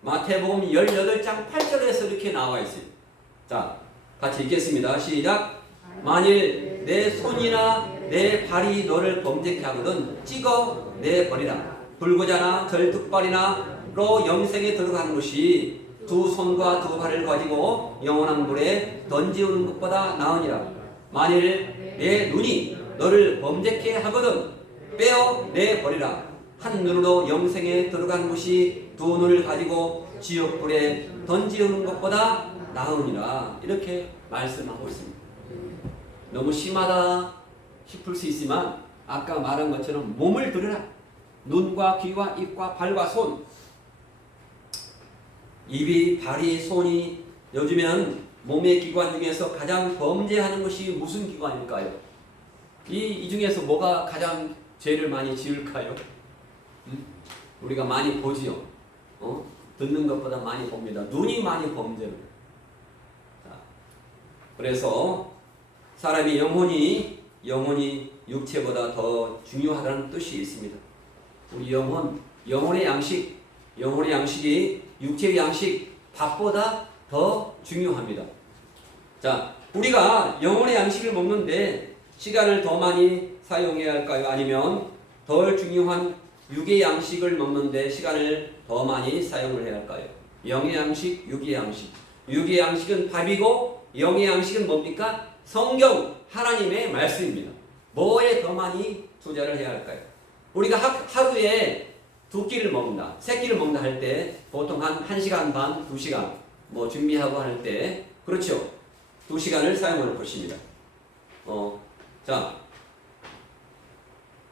마태복음 18장 8절에서 이렇게 나와 있어요. 자, 같이 읽겠습니다. 시작. 만일 내 손이나 내 발이 너를 범죄케 하거든 찍어 내버리라. 불구자나 절뚝발이나로 영생에 들어가는 것이 두 손과 두 발을 가지고 영원한 물에 던지우는 것보다 나으니라. 만일 내 눈이 너를 범죄케 하거든 빼어 내버리라. 한 눈으로 영생에 들어가는 것이 두 눈을 가지고 지옥불에 던지우는 것보다 나으니라. 이렇게 말씀하고 있습니다. 너무 심하다 싶을 수 있지만 아까 말한 것처럼 몸을 들으라. 눈과 귀와 입과 발과 손 입이 발이 손이 요즘에는 몸의 기관 중에서 가장 범죄하는 것이 무슨 기관일까요? 이 중에서 뭐가 가장 죄를 많이 지을까요? 우리가 많이 보지요. 듣는 것보다 많이 봅니다. 눈이 많이 범죄를. 그래서 사람이 영혼이 육체보다 더 중요하다는 뜻이 있습니다. 우리 영혼의 양식이 육체의 양식, 밥보다 더 중요합니다. 자, 우리가 영혼의 양식을 먹는데 시간을 더 많이 사용해야 할까요? 아니면 덜 중요한 육의 양식을 먹는데 시간을 더 많이 사용을 해야 할까요? 영의 양식, 육의 양식. 육의 양식은 밥이고 영의 양식은 뭡니까? 성경, 하나님의 말씀입니다. 뭐에 더 많이 투자를 해야 할까요? 우리가 하루에 두 끼를 먹는다, 세 끼를 먹는다 할 때 보통 한 1시간 반, 2시간 뭐 준비하고 할 때 그렇죠. 2시간을 사용할 것입니다. 자,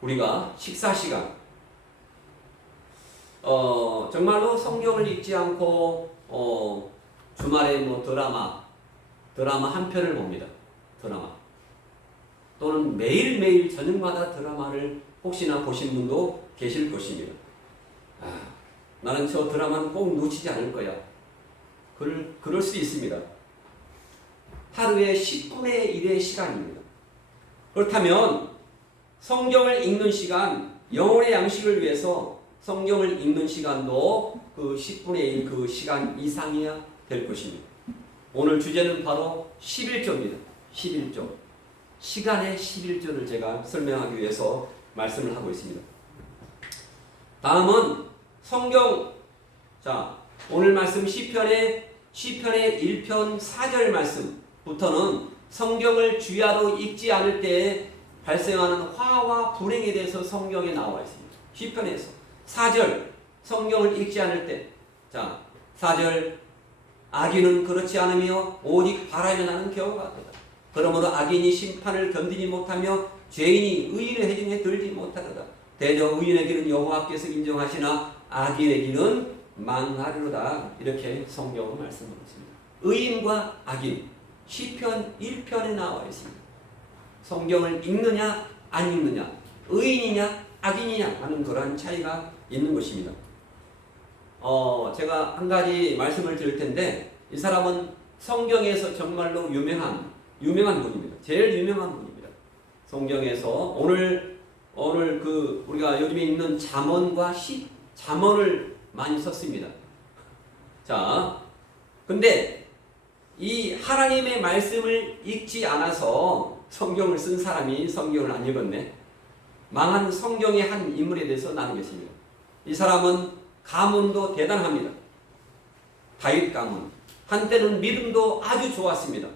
우리가 식사 시간 정말로 성경을 읽지 않고 주말에 뭐 드라마 한 편을 봅니다. 드라마 또는 매일매일 저녁마다 드라마를 혹시나 보신 분도 계실 것입니다. 나는 저 드라마는 꼭 놓치지 않을 거야. 그럴 수 있습니다. 하루에 10분의 1의 시간입니다. 그렇다면 성경을 읽는 시간, 영혼의 양식을 위해서 성경을 읽는 시간도 그 10분의 1 그 시간 이상이야 될 것입니다. 오늘 주제는 바로 11조입니다. 11조. 시간의 11조를 제가 설명하기 위해서 말씀을 하고 있습니다. 다음은 성경, 자, 오늘 말씀 시편의 1편 4절 말씀부터는 성경을 주야로 읽지 않을 때 발생하는 화와 불행에 대해서 성경에 나와 있습니다. 시편에서 4절 성경을 읽지 않을 때, 자, 4절 악인은 그렇지 않으며 오직 바람에 나는 겨와 같도다. 그러므로 악인이 심판을 견디지 못하며 죄인이 의인의 해중에 들지 못하도다. 대저 의인의 길은 여호와께서 인정하시나 악인의 길은 망하리로다. 이렇게 성경은 말씀하고 있습니다. 의인과 악인, 시편 1편에 나와 있습니다. 성경을 읽느냐 안 읽느냐, 의인이냐 악인이냐 하는 그러한 차이가 있는 것입니다. 제가 한 가지 말씀을 드릴 텐데 이 사람은 성경에서 정말로 유명한 분입니다. 제일 유명한 분입니다. 성경에서 오늘 그 우리가 요즘에 읽는 잠언과 잠언을 많이 썼습니다. 자, 근데 이 하나님의 말씀을 읽지 않아서 성경을 쓴 사람이 성경을 안 읽었네. 망한 성경의 한 인물에 대해서 나누겠습니다. 이 사람은 가문도 대단합니다. 다윗 가문. 한때는 믿음도 아주 좋았습니다.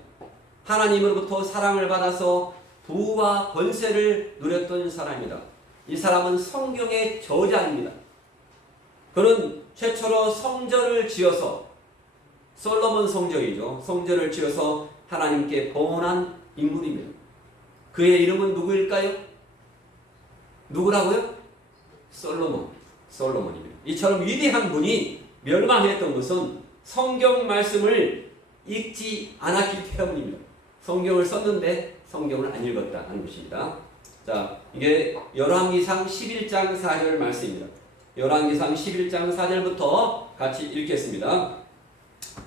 하나님으로부터 사랑을 받아서 부와 권세를 누렸던 사람이다. 이 사람은 성경의 저자입니다. 그는 최초로 성전을 지어서, 솔로몬 성전이죠. 성전을 지어서 하나님께 봉헌한 인물입니다. 그의 이름은 누구일까요? 누구라고요? 솔로몬입니다. 이처럼 위대한 분이 멸망했던 것은 성경 말씀을 읽지 않았기 때문입니다. 성경을 썼는데 성경을 안 읽었다 하는 것입니다. 자, 이게 열왕기상 11장 4절 말씀입니다. 열왕기상 11장 4절부터 같이 읽겠습니다.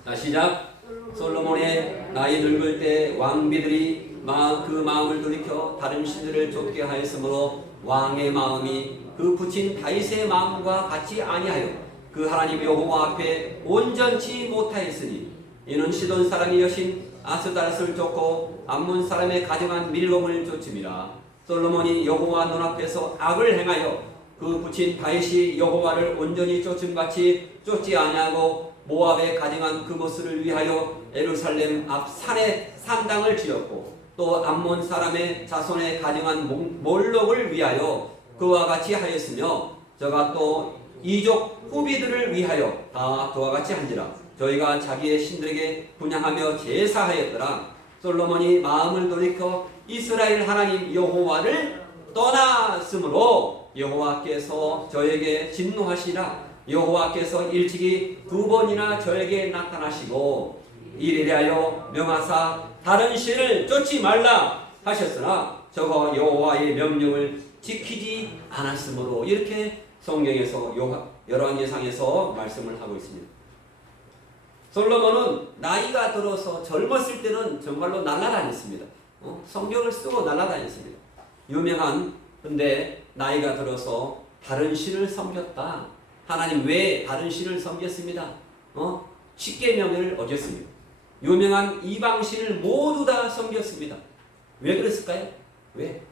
자, 시작. 솔로몬의 나이 늙을 때 왕비들이 그 마음을 돌이켜 다른 신들을 좇게 하였으므로 왕의 마음이 그 부친 다윗의 마음과 같이 아니하여 그 하나님 여호와 앞에 온전치 못하였으니 이는 시돈 사람의 여신 아스다렛을 쫓고 암몬 사람의 가정한 밀검을 쫓음이라. 솔로몬이 여호와 눈앞에서 악을 행하여 그 부친 다윗이 여호와를 온전히 쫓음같이 쫓지 아니하고 모압에 가정한 그모스를 위하여 예루살렘 앞 산에 산당을 지었고 또 암몬 사람의 자손에 가정한 몰록을 위하여 그와 같이 하였으며 저가 또 이족 후비들을 위하여 다 그와 같이 한지라. 저희가 자기의 신들에게 분향하며 제사하였더라. 솔로몬이 마음을 돌이켜 이스라엘 하나님 여호와를 떠났으므로 여호와께서 저에게 진노하시라. 여호와께서 일찍이 2번이나 저에게 나타나시고 이를 위하여 명하사 다른 신을 쫓지 말라 하셨으나 저가 여호와의 명령을 지키지 않았으므로. 이렇게 성경에서 열왕기상에서 말씀을 하고 있습니다. 솔로몬은 나이가 들어서 젊었을 때는 정말로 날아다녔습니다. 성경을 쓰고 날아다녔습니다. 근데 나이가 들어서 다른 신을 섬겼다. 하나님 외에 다른 신을 섬겼습니다. 십계명을 어겼습니다. 유명한 이방신을 모두 다 섬겼습니다. 왜 그랬을까요? 왜?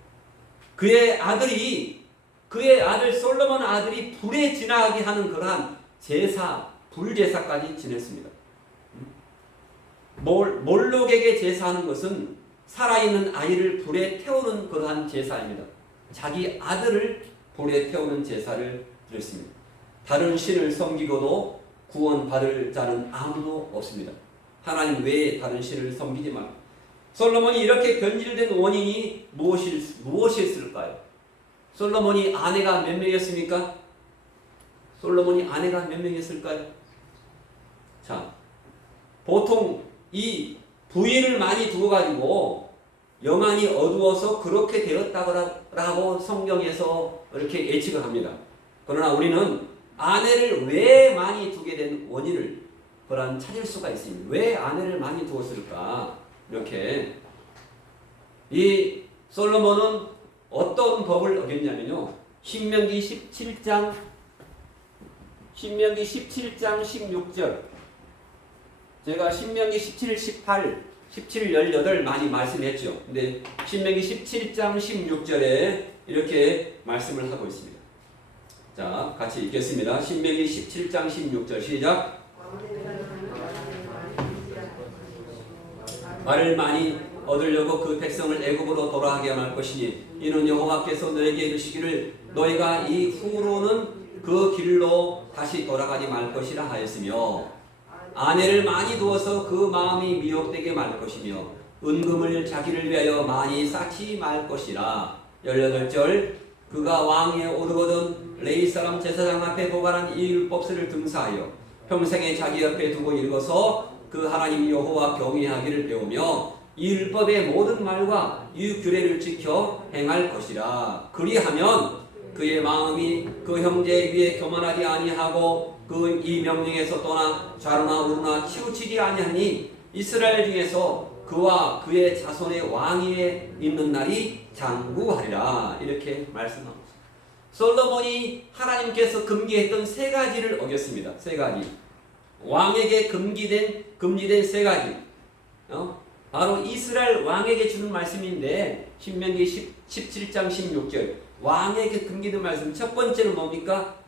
그의 아들 솔로몬 아들이 불에 지나가게 하는 그러한 제사, 불제사까지 지냈습니다. 몰록에게 제사하는 것은 살아있는 아이를 불에 태우는 그러한 제사입니다. 자기 아들을 불에 태우는 제사를 드렸습니다. 다른 신을 섬기고도 구원받을 자는 아무도 없습니다. 하나님 외에 다른 신을 섬기지 말고. 솔로몬이 이렇게 변질된 원인이 무엇이었을까요? 솔로몬이 아내가 몇 명이었습니까? 솔로몬이 아내가 몇 명이었을까요? 자, 보통 이 부인을 많이 두어가지고 영안이 어두워서 그렇게 되었다고 성경에서 이렇게 예측을 합니다. 그러나 우리는 아내를 왜 많이 두게 된 원인을 찾을 수가 있습니다. 왜 아내를 많이 두었을까? 이렇게 이 솔로몬은 어떤 법을 어겼냐면요. 신명기 17장 16절. 제가 신명기 17, 18, 17, 18 많이 말씀했죠. 근데 신명기 17장 16절에 이렇게 말씀을 하고 있습니다. 자, 같이 읽겠습니다. 신명기 17장 16절 시작. 말을 많이 얻으려고 그 백성을 애굽으로 돌아가게 할 것이니 이는 여호와께서 너에게 이르시기를 너희가 이 후로는 그 길로 다시 돌아가지 말 것이라 하였으며 아내를 많이 두어서 그 마음이 미혹되게 말 것이며 은금을 자기를 위하여 많이 쌓지 말 것이라. 18절 그가 왕위에 오르거든 레위 사람 제사장 앞에 보관한 이 율법서를 등사하여 평생에 자기 옆에 두고 읽어서 그 하나님 여호와 경외하기를 배우며 이 율법의 모든 말과 이 규례를 지켜 행할 것이라. 그리하면 그의 마음이 그 형제 위에 교만하지 아니하고 그 이 명령에서 떠나 좌로나 우로나 치우치지 아니하니 이스라엘 중에서 그와 그의 자손의 왕위에 있는 날이 장구하리라. 이렇게 말씀합니다. 솔로몬이 하나님께서 금기했던 3가지를 어겼습니다. 3가지. 왕에게 금지된 3가지. 바로 이스라엘 왕에게 주는 말씀인데 신명기 17장 16절 왕에게 금기된 말씀. 첫 번째는 뭡니까?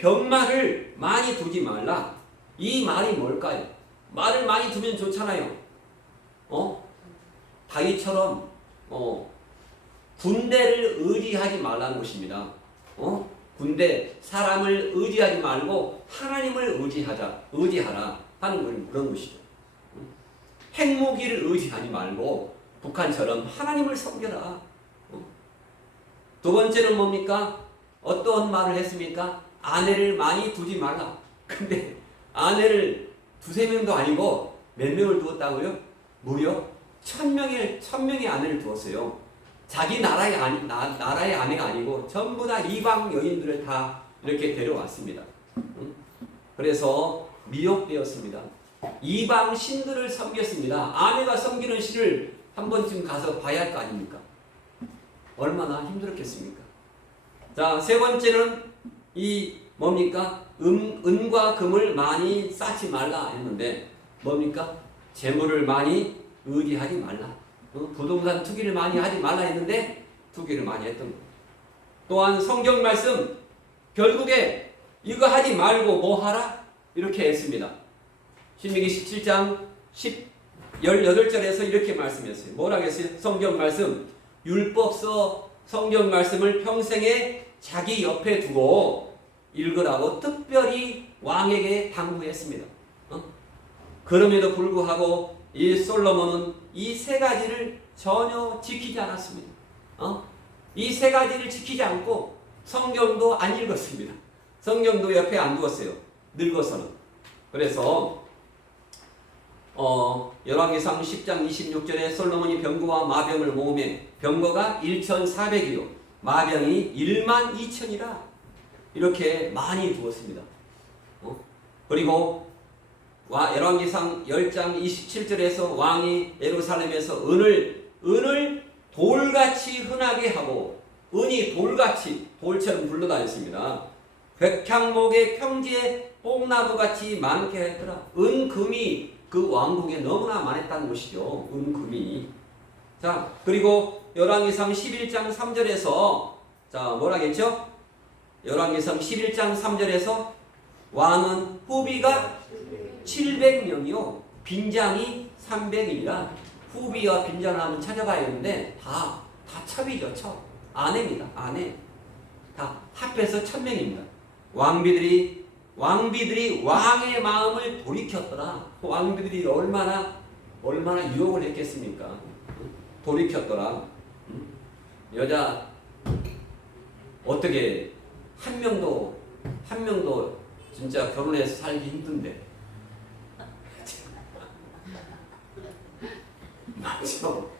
병말을 많이 두지 말라. 이 말이 뭘까요? 말을 많이 두면 좋잖아요. 다윗처럼 군대를 의지하지 말라는 것입니다. 군대 사람을 의지하지 말고 하나님을 의지하라 하는 그런 것이죠. 핵무기를 의지하지 말고 북한처럼 하나님을 섬겨라. 두 번째는 뭡니까? 어떤 말을 했습니까? 아내를 많이 두지 말라. 근데 아내를 2-3명도 아니고 몇 명을 두었다고요? 무려 1000명의 아내를 두었어요. 자기 나라의 나라의 아내가 아니고 전부 다 이방 여인들을 다 이렇게 데려왔습니다. 그래서 미혹되었습니다. 이방 신들을 섬겼습니다. 아내가 섬기는 신을 한 번쯤 가서 봐야 할 거 아닙니까? 얼마나 힘들었겠습니까? 자, 세 번째는 이 뭡니까? 은과 금을 많이 쌓지 말라 했는데 뭡니까? 재물을 많이 의지하지 말라. 부동산 투기를 많이 하지 말라 했는데 투기를 많이 했던 거예요. 또한 성경 말씀 결국에 이거 하지 말고 뭐 하라? 이렇게 했습니다. 신명기 17장 18절에서 이렇게 말씀했어요. 뭐라고 했어요? 성경 말씀 율법서 성경 말씀을 평생에 자기 옆에 두고 읽으라고 특별히 왕에게 당부했습니다. 그럼에도 불구하고 이 솔로몬은 이 세 가지를 전혀 지키지 않았습니다. 이 세 가지를 지키지 않고 성경도 안 읽었습니다. 성경도 옆에 안 두었어요. 늙어서는. 그래서 열왕기상 10장 26절에 솔로몬이 병거와 마병을 모으매 병거가 1,400이요 마병이 12,000이라 이렇게 많이 두었습니다. 그리고 열왕기상 10장 27절에서 왕이 예루살렘에서 은을 돌같이 흔하게 하고 은이 돌같이 돌처럼 굴러다녔습니다. 백향목의 평지에 뽕나무같이 많게 했더라. 은금이 그 왕궁에 너무나 많았다는 것이죠. 은금이. 자, 그리고 열왕기상 11장 3절에서 자, 뭐라겠죠? 열왕기상 11장 3절에서 왕은 후비가 700명이요. 빈장이 300이라 후비와 빈장을 한번 찾아봐야겠는데 다 첩이죠. 첩. 아내입니다. 아내. 다 합해서 1000명입니다. 왕비들이 왕의 마음을 돌이켰더라. 왕비들이 얼마나 유혹을 했겠습니까? 돌이켰더라. 여자 어떻게 한 명도 진짜 결혼해서 살기 힘든데. 맞죠?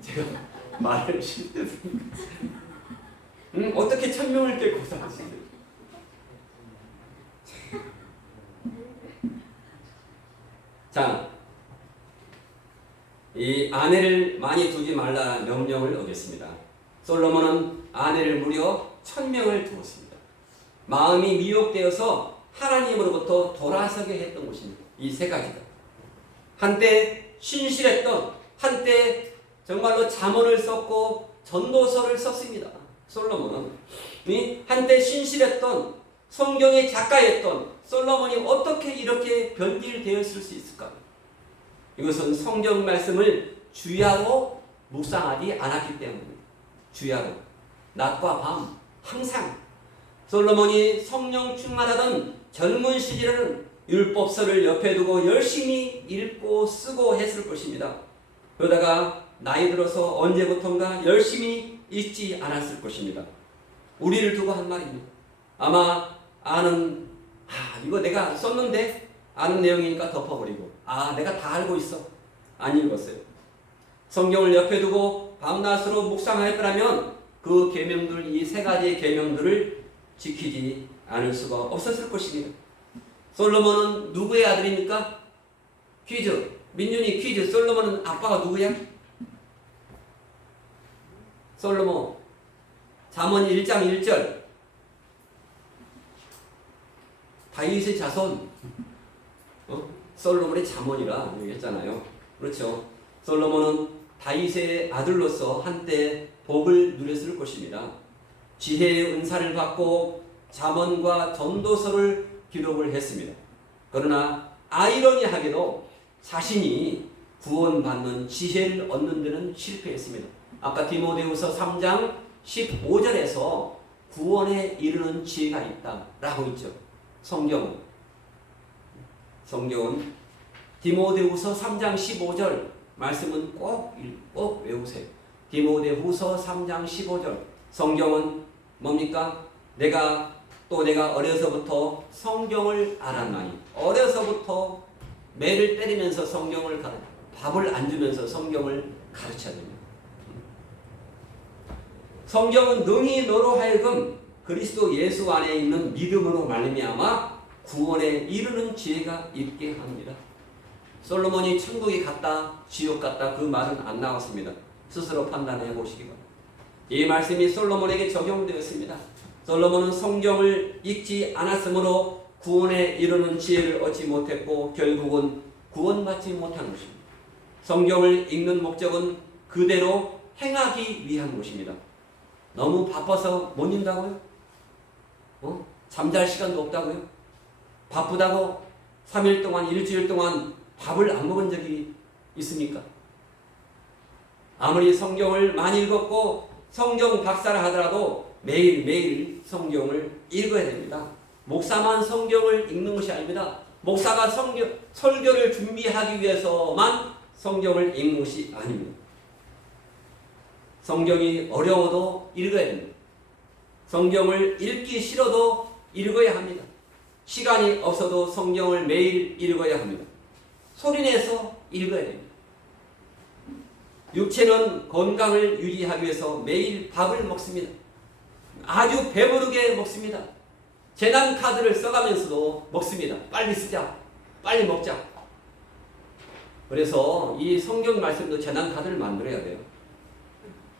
제가 말을 실패했습니다. 어떻게 1000명을 깨고 사시죠? 자, 이 아내를 많이 두지 말라는 명령을 어겼습니다. 솔로몬은 아내를 무려 1000명을 두었습니다. 마음이 미혹되어서 하나님으로부터 돌아서게 했던 것입니다. 이 세 가지가. 한때 신실했던, 한때 정말로 잠언을 썼고 전도서를 썼습니다. 솔로몬은 한때 신실했던 성경의 작가였던 솔로몬이 어떻게 이렇게 변질되었을 수 있을까? 이것은 성경 말씀을 주야로 묵상하지 않았기 때문입니다. 주야로 낮과 밤 항상 솔로몬이 성령 충만하던 젊은 시절에는 율법서를 옆에 두고 열심히 읽고 쓰고 했을 것입니다. 그러다가 나이 들어서 언제부턴가 열심히 읽지 않았을 것입니다. 우리를 두고 한 말입니다. 아마 이거 내가 썼는데 아는 내용이니까 덮어버리고 내가 다 알고 있어. 안 읽었어요. 성경을 옆에 두고 밤낮으로 묵상하였더라면 그 계명들, 이 세 가지의 계명들을 지키지 않을 수가 없었을 것입니다. 솔로몬은 누구의 아들입니까? 퀴즈. 민준이 퀴즈. 솔로몬은 아빠가 누구야? 솔로몬. 잠언 1장 1절. 다윗의 자손. 솔로몬의 잠언이라 얘기했잖아요. 그렇죠. 솔로몬은 다윗의 아들로서 한때 복을 누렸을 것입니다. 지혜의 은사를 받고 잠언과 전도서를 기록을 했습니다. 그러나 아이러니하게도 자신이 구원받는 지혜를 얻는 데는 실패했습니다. 아까 디모데후서 3장 15절에서 구원에 이르는 지혜가 있다라고 있죠. 성경은 디모데후서 3장 15절 말씀은 꼭 외우세요. 디모데후서 3장 15절. 성경은 뭡니까? 내가 어려서부터 성경을 알았나니. 어려서부터 매를 때리면서 성경을 밥을 안 주면서 성경을 가르쳐야 됩니다. 성경은 능히 너로 하여금 그리스도 예수 안에 있는 믿음으로 말미암아 구원에 이르는 지혜가 있게 합니다. 솔로몬이 천국이 같다, 지옥 같다 그 말은 안 나왔습니다. 스스로 판단해 보시기 바랍니다. 이 말씀이 솔로몬에게 적용되었습니다. 솔로몬은 성경을 읽지 않았으므로 구원에 이르는 지혜를 얻지 못했고 결국은 구원받지 못한 것입니다. 성경을 읽는 목적은 그대로 행하기 위한 것입니다. 너무 바빠서 못 읽는다고요? 잠잘 시간도 없다고요? 바쁘다고 3일 동안 일주일 동안 밥을 안 먹은 적이 있습니까? 아무리 성경을 많이 읽었고 성경 박사를 하더라도 매일매일 성경을 읽어야 됩니다. 목사만 성경을 읽는 것이 아닙니다. 목사가 설교를 준비하기 위해서만 성경을 읽는 것이 아닙니다. 성경이 어려워도 읽어야 됩니다. 성경을 읽기 싫어도 읽어야 합니다. 시간이 없어도 성경을 매일 읽어야 합니다. 소리내서 읽어야 됩니다. 육체는 건강을 유지하기 위해서 매일 밥을 먹습니다. 아주 배부르게 먹습니다. 재난카드를 써가면서도 먹습니다. 빨리 쓰자. 빨리 먹자. 그래서 이 성경 말씀도 재난카드를 만들어야 돼요.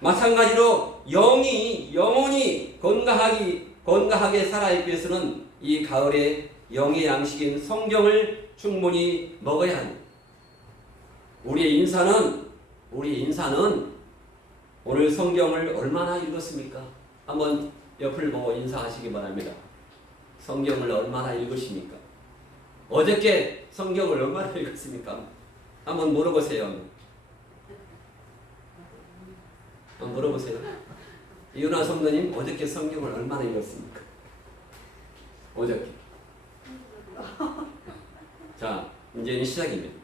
마찬가지로 영혼이 건강하게 살아있기 위해서는 이 가을에 영의 양식인 성경을 충분히 먹어야 합니다. 우리의 인사는 오늘 성경을 얼마나 읽었습니까? 한번 옆을 보고 인사하시기 바랍니다. 성경을 얼마나 읽으십니까? 어저께 성경을 얼마나 읽었습니까? 한번 물어보세요. 한번 물어보세요. 이윤아 성도님 어저께 성경을 얼마나 읽었습니까? 어저께. 자, 이제는 시작입니다.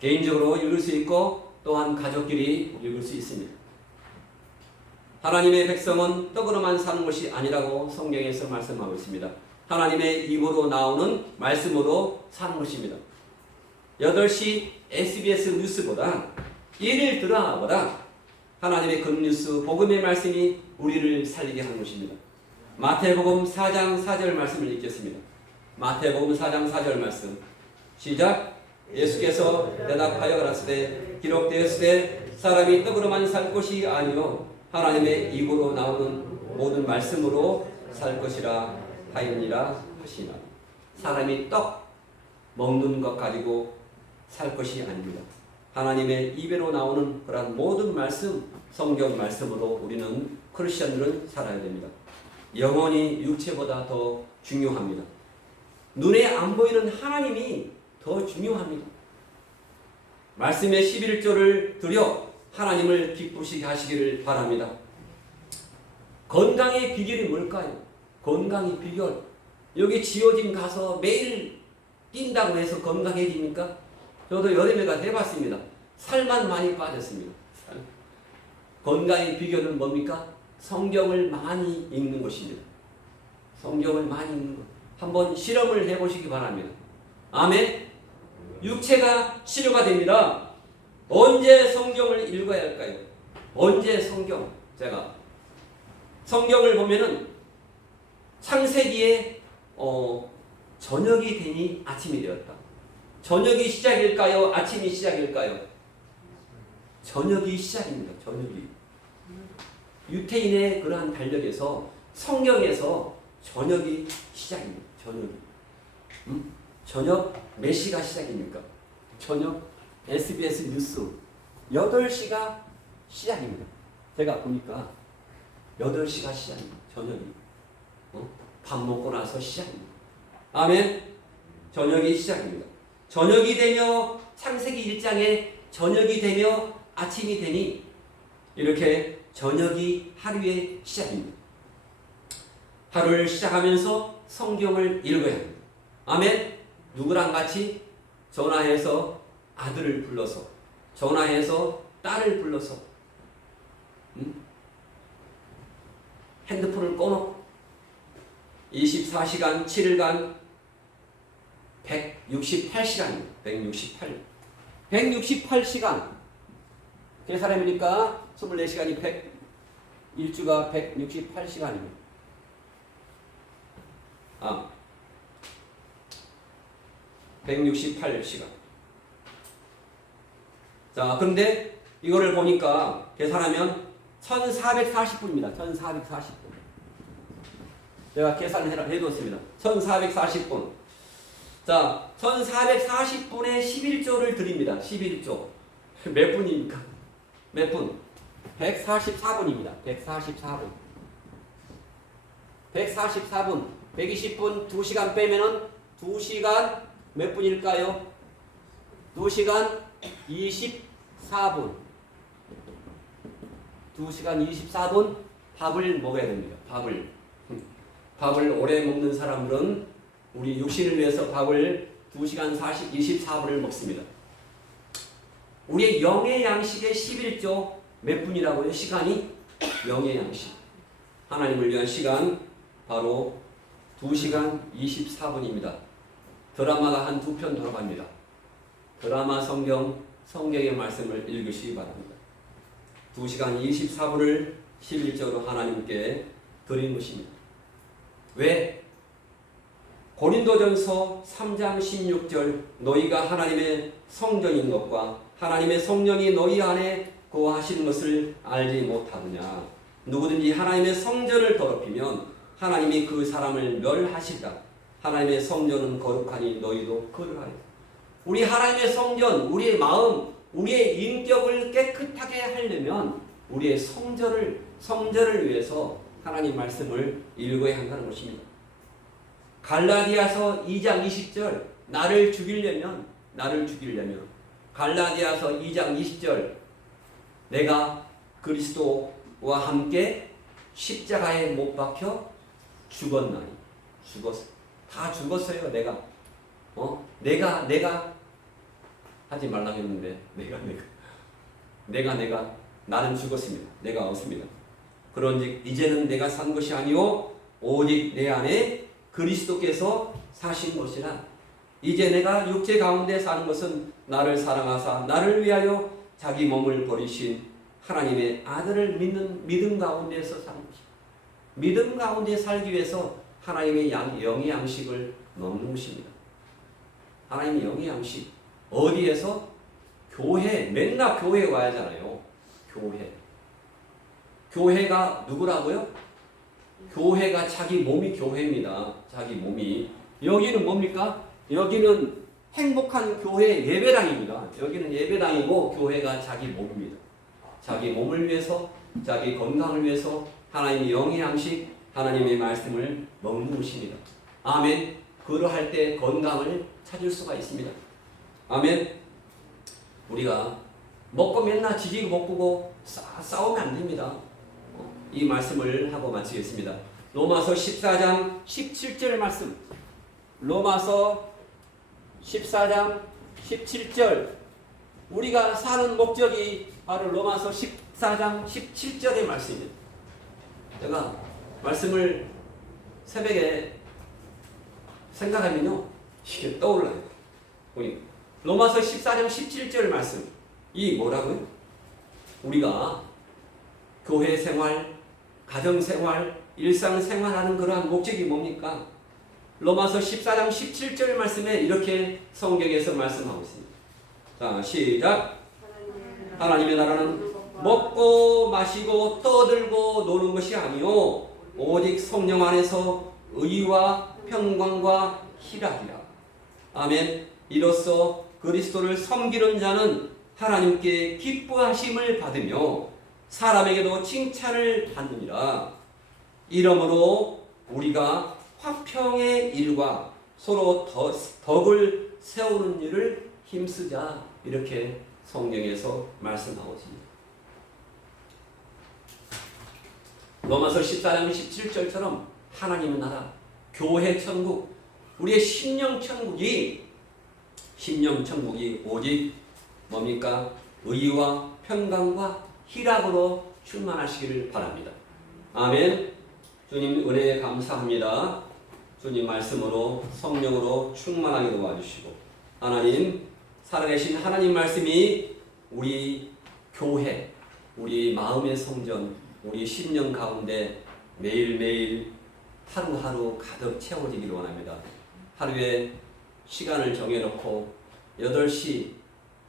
개인적으로 읽을 수 있고 또한 가족끼리 읽을 수 있습니다. 하나님의 백성은 떡으로만 사는 것이 아니라고 성경에서 말씀하고 있습니다. 하나님의 입으로 나오는 말씀으로 사는 것입니다. 8시 SBS 뉴스보다 1일 드라마보다 하나님의 굿뉴스 복음의 말씀이 우리를 살리게 하는 것입니다. 마태복음 4장 4절 말씀을 읽겠습니다. 마태복음 4장 4절 말씀 시작. 예수께서 대답하여 가라사대 기록되었으되 사람이 떡으로만 살 것이 아니요 하나님의 입으로 나오는 모든 말씀으로 살 것이라 하였니라 하시나. 사람이 떡 먹는 것 가지고 살 것이 아닙니다. 하나님의 입으로 나오는 그런 모든 말씀, 성경 말씀으로 우리는 크리스천들은 살아야 됩니다. 영혼이 육체보다 더 중요합니다. 눈에 안 보이는 하나님이 더 중요합니다. 말씀의 11조를 드려 하나님을 기쁘시게 하시기를 바랍니다. 건강의 비결이 뭘까요? 건강의 비결. 여기 지어진 가서 매일 뛴다고 해서 건강해집니까? 저도 여름에가 해봤습니다. 살만 많이 빠졌습니다. 건강의 비결은 뭡니까? 성경을 많이 읽는 것입니다. 성경을 많이 읽는 것. 한번 실험을 해보시기 바랍니다. 아멘. 육체가 치료가 됩니다. 언제 성경을 읽어야 할까요? 언제 성경? 제가 성경을 보면은 창세기에 저녁이 되니 아침이 되었다. 저녁이 시작일까요? 아침이 시작일까요? 저녁이 시작입니다. 저녁이. 유태인의 그러한 달력에서 성경에서 저녁이 시작입니다. 저녁이. 저녁 몇 시가 시작입니까? 저녁 SBS 뉴스 8시가 시작입니다. 제가 보니까 8시가 시작입니다. 저녁이. 밥 먹고 나서 시작입니다. 아멘. 저녁이 시작입니다. 저녁이 되며 창세기 1장에 저녁이 되며 아침이 되니 이렇게 저녁이 하루의 시작입니다. 하루를 시작하면서 성경을 읽어야 합니다. 아멘. 누구랑 같이? 전화해서 아들을 불러서, 전화해서 딸을 불러서, 핸드폰을 꺼놓고 24시간 7일간 168시간입니다. 168시간 계산해보니까 24시간이 1주가 168시간입니다. 168시간. 자, 그런데 이거를 보니까 계산하면 1440분입니다. 1440분. 제가 계산을 해뒀습니다. 1440분. 자, 1440분에 11조를 드립니다. 11조. 몇 분입니까? 몇 분? 144분입니다. 144분. 144분. 120분 2시간 빼면은 2시간 몇 분일까요? 2시간 24분. 2시간 24분 밥을 먹어야 됩니다. 밥을 오래 먹는 사람들은 우리 육신을 위해서 밥을 2시간 24분을 먹습니다. 우리의 영의 양식의 11조 몇 분이라고요? 시간이 영의 양식. 하나님을 위한 시간 바로 2시간 24분입니다. 드라마가 한 2편 돌아갑니다. 드라마 성경의 말씀을 읽으시기 바랍니다. 2시간 24분을 11조로 하나님께 드린 것입니다. 왜? 고린도전서 3장 16절 너희가 하나님의 성전인 것과 하나님의 성령이 너희 안에 거하시는 것을 알지 못하느냐. 누구든지 하나님의 성전을 더럽히면 하나님이 그 사람을 멸하시리라. 하나님의 성전은 거룩하니 너희도 그러하리라. 우리 하나님의 성전, 우리의 마음, 우리의 인격을 깨끗하게 하려면 우리의 성전을 위해서 하나님 말씀을 읽어야 한다는 것입니다. 갈라디아서 2장 20절 나를 죽이려면 갈라디아서 2장 20절 내가 그리스도와 함께 십자가에 못 박혀 죽었나니 다 죽었어요. 내가 하지 말라고 했는데 내가 나는 죽었습니다. 내가 없습니다. 그런즉 이제는 내가 산 것이 아니요 오직 내 안에 그리스도께서 사신 것이라. 이제 내가 육체 가운데 사는 것은 나를 사랑하사 나를 위하여 자기 몸을 버리신 하나님의 아들을 믿는 믿음 가운데서 사는 것입니다. 믿음 가운데 살기 위해서 하나님의 영의 양식을 먹는 것입니다. 하나님의 영의 양식 어디에서? 교회. 맨날 교회 와야 하잖아요. 교회가 누구라고요? 교회가 자기 몸이 교회입니다. 자기 몸이. 여기는 뭡니까? 여기는 행복한 교회 예배당입니다. 여기는 예배당이고 교회가 자기 몸입니다. 자기 몸을 위해서, 자기 건강을 위해서 하나님의 영의 양식, 하나님의 말씀을 먹는 것입니다. 아멘. 그러할 때 건강을 찾을 수가 있습니다. 아멘. 우리가 먹고 맨날 지지고 먹고 싸우면 안 됩니다. 이 말씀을 하고 마치겠습니다. 로마서 14장 17절 말씀. 로마서 14장 17절. 우리가 사는 목적이 바로 로마서 14장 17절의 말씀입니다. 제가 말씀을 새벽에 생각하면요, 이게 떠올라요. 로마서 14장 17절 말씀. 이 뭐라고요? 우리가 교회 생활, 가정 생활, 일상 생활하는 그러한 목적이 뭡니까? 로마서 14장 17절 말씀에 이렇게 성경에서 말씀하고 있습니다. 자, 시작. 하나님의 나라는 먹고 마시고 떠들고 노는 것이 아니요 오직 성령 안에서 의와 평강과 희락이라. 아멘. 이로써 그리스도를 섬기는 자는 하나님께 기뻐하심을 받으며 사람에게도 칭찬을 받느니라. 이러므로 우리가 화평의 일과 서로 덕을 세우는 일을 힘쓰자. 이렇게 성경에서 말씀하고 있습니다. 로마서 14장 17절처럼 하나님의 나라, 교회 천국, 우리의 심령 천국이 오직 뭡니까? 의와 평강과 희락으로 충만하시기를 바랍니다. 아멘. 주님 은혜에 감사합니다. 주님 말씀으로 성령으로 충만하게 도와주시고 하나님 살아계신 하나님 말씀이 우리 교회, 우리 마음의 성전, 우리 심령 가운데 매일매일 하루하루 가득 채워지기를 원합니다. 하루에 시간을 정해놓고 8시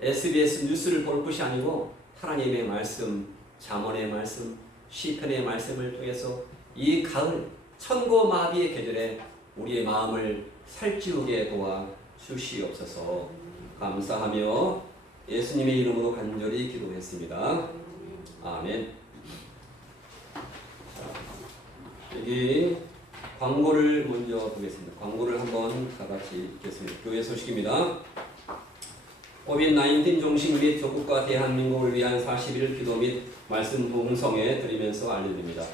SBS 뉴스를 볼 것이 아니고 하나님의 말씀, 잠언의 말씀, 시편의 말씀을 통해서 이 가을 천고마비의 계절에 우리의 마음을 살찌우게 도와 주시옵소서. 감사하며 예수님의 이름으로 간절히 기도했습니다. 아멘. 여기 광고를 먼저 보겠습니다. 광고를 한번 다 같이 읽겠습니다. 교회 소식입니다. 코비드-19 종식 및 조국과 대한민국을 위한 40일 기도 및 말씀 봉성에 드리면서 알려드립니다.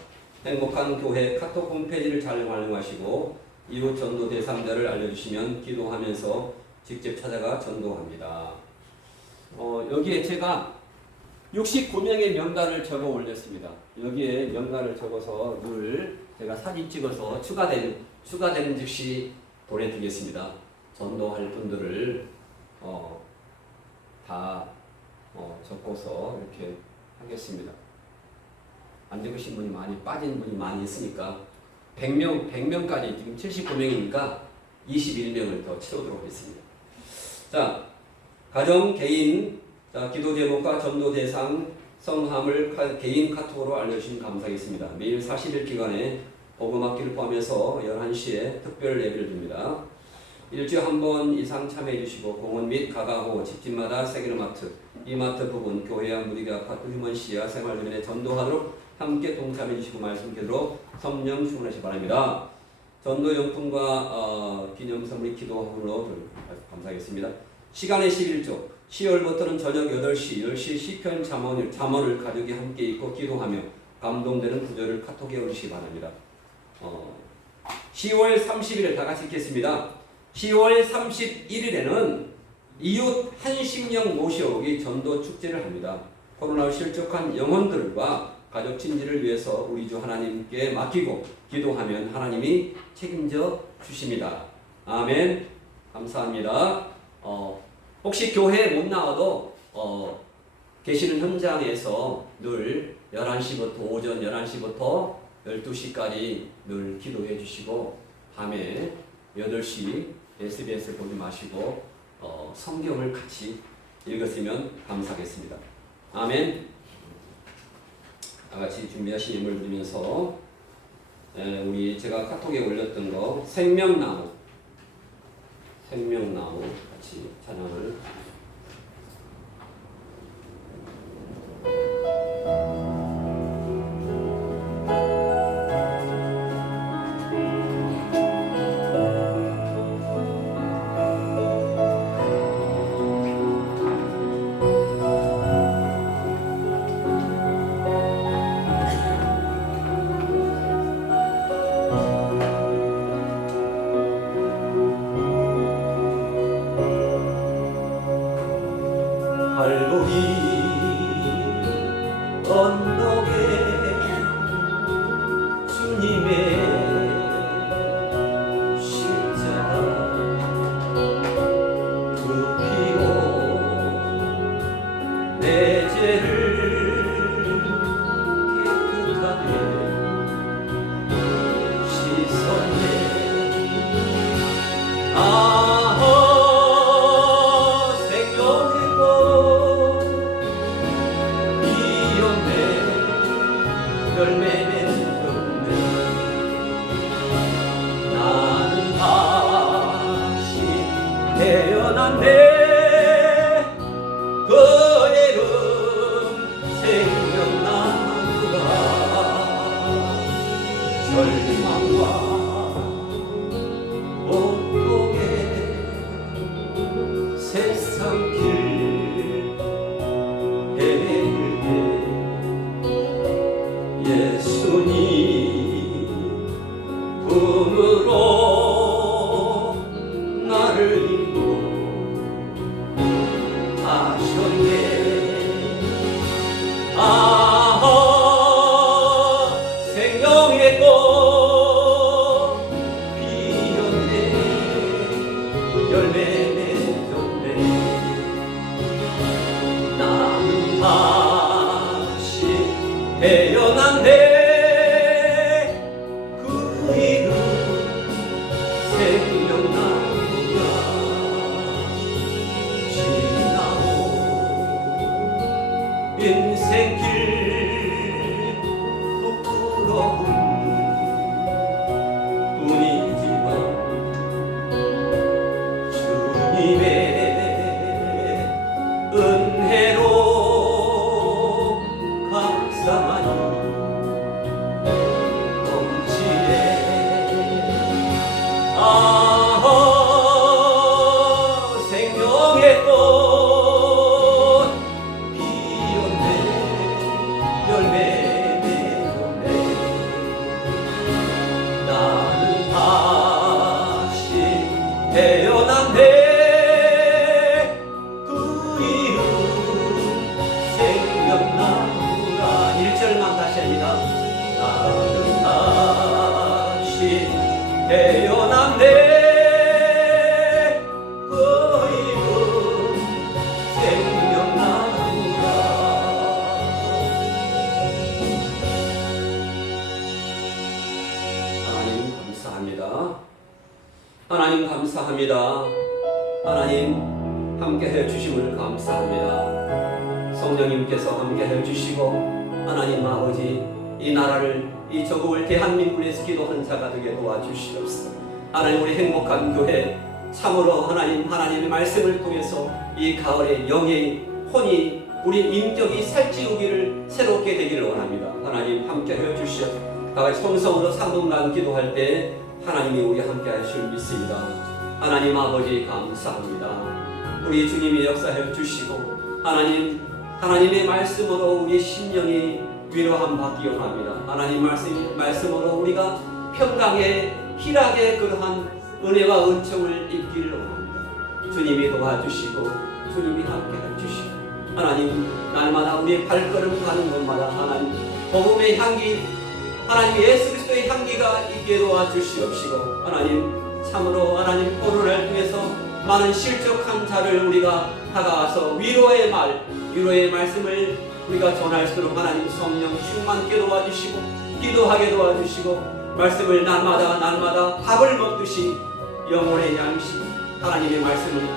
행복한 교회 카톡 홈페이지를 잘 활용하시고 이웃 전도 대상자를 알려주시면 기도하면서 직접 찾아가 전도합니다. 여기에 제가 69명의 명단을 적어 올렸습니다. 여기에 명단을 적어서 늘 제가 사진 찍어서 추가되는 즉시 보내드리겠습니다. 전도할 분들을 다 적고서 이렇게 하겠습니다. 안 적으신 분이 많이 빠진 분이 많이 있으니까 100명까지 지금 79명이니까 21명을 더 채우도록 하겠습니다. 자, 가정, 개인, 기도 제목과 전도 대상, 성함을 개인 카톡으로 알려주시면 감사하겠습니다. 매일 40일 기간에 복음학기를 포함해서 11시에 특별 예배를 드립니다. 일주일에 한 번 이상 참여해 주시고 공원 및 가가호, 집집마다 세계로마트, 이마트 부분, 교회와 무리교 아파트, 휴먼시야, 생활주변에 전도하도록 함께 동참해 주시고 말씀 기도로 성령 충만하시기 바랍니다. 전도용품과 기념선물 기도함으로 감사하겠습니다. 시간의 11조, 10월부터는 저녁 8시, 10시 시편 잠언을 가족이 함께 읽고 기도하며 감동되는 구절을 카톡에 올리시기 바랍니다. 10월 30일 다 같이 읽겠습니다. 10월 31일에는 이웃 한식령 모셔오기 전도 축제를 합니다. 코로나로 실족한 영혼들과 가족 친지를 위해서 우리 주 하나님께 맡기고 기도하면 하나님이 책임져 주십니다. 아멘. 감사합니다. 혹시 교회에 못 나와도 계시는 현장에서 늘 11시부터 오전 11시부터 12시까지 늘 기도해 주시고 밤에 8시 SBS 보지 마시고 성경을 같이 읽었으면 감사하겠습니다. 아멘. 다 같이 준비하신 예물 드리면서 제가 카톡에 올렸던 거 생명나무 같이 찬양을 갈보리 언덕에 주님의 십자가 그 피로 내 죄를 깨끗하게 씻었네. 나는 다시 태어났네. 그의 생명나무가 절망과 고통의 세상 길 헤매일 때 예수님 품으로 나를 인도하셨네. 생명의 꽃 피었네. 열매 맺었네. 나는 부러운 뿐이지만 주님의 은혜로 감사하니 넘치네. 생명의 꽃 피었네. 열매 맺었네. 나는 다시 태어났네. 그 이름 생명나무라. 1절만 다시 합니다. 나는 다시 태어났네. 그 이름 생명나무라. 하나님 감사합니다. 하나님 감사합니다. 하나님 함께해 주심을 감사합니다. 성령님께서 함께해 주시고 하나님 아버지 이 나라를 이 저국을 대한민국에서 기도하는 자가 되게 도와주시옵소서. 하나님 우리 행복한 교회 참으로 하나님의 말씀을 통해서 이 가을에 영의 혼이 우리 인격이 살찌우기를 새롭게 되기를 원합니다. 하나님 함께해 주시옵소서. 다같이 통성으로 3분간 기도할 때 하나님이 우리 함께 하실 믿습니다. 하나님 아버지 감사합니다. 우리 주님이 역사해 주시고 하나님의 말씀으로 우리 심령이 위로함 받기 원합니다. 하나님 말씀으로 우리가 평강의 희락의 그러한 은혜와 은총을 입기를 원합니다. 주님이 도와주시고 주님이 함께해 주시고 하나님 날마다 우리의 발걸음 가는 곳마다 하나님 복음의 향기 하나님 예수 그리스도의 향기가 있게 도와주시옵시고 하나님 참으로 하나님 코로나를 통해서 많은 실족한 자를 우리가 다가와서 위로의 말씀을 우리가 전할수록 하나님 성령 충만케 도와주시고 기도하게 도와주시고 말씀을 날마다 밥을 먹듯이 영혼의 양식 하나님의 말씀을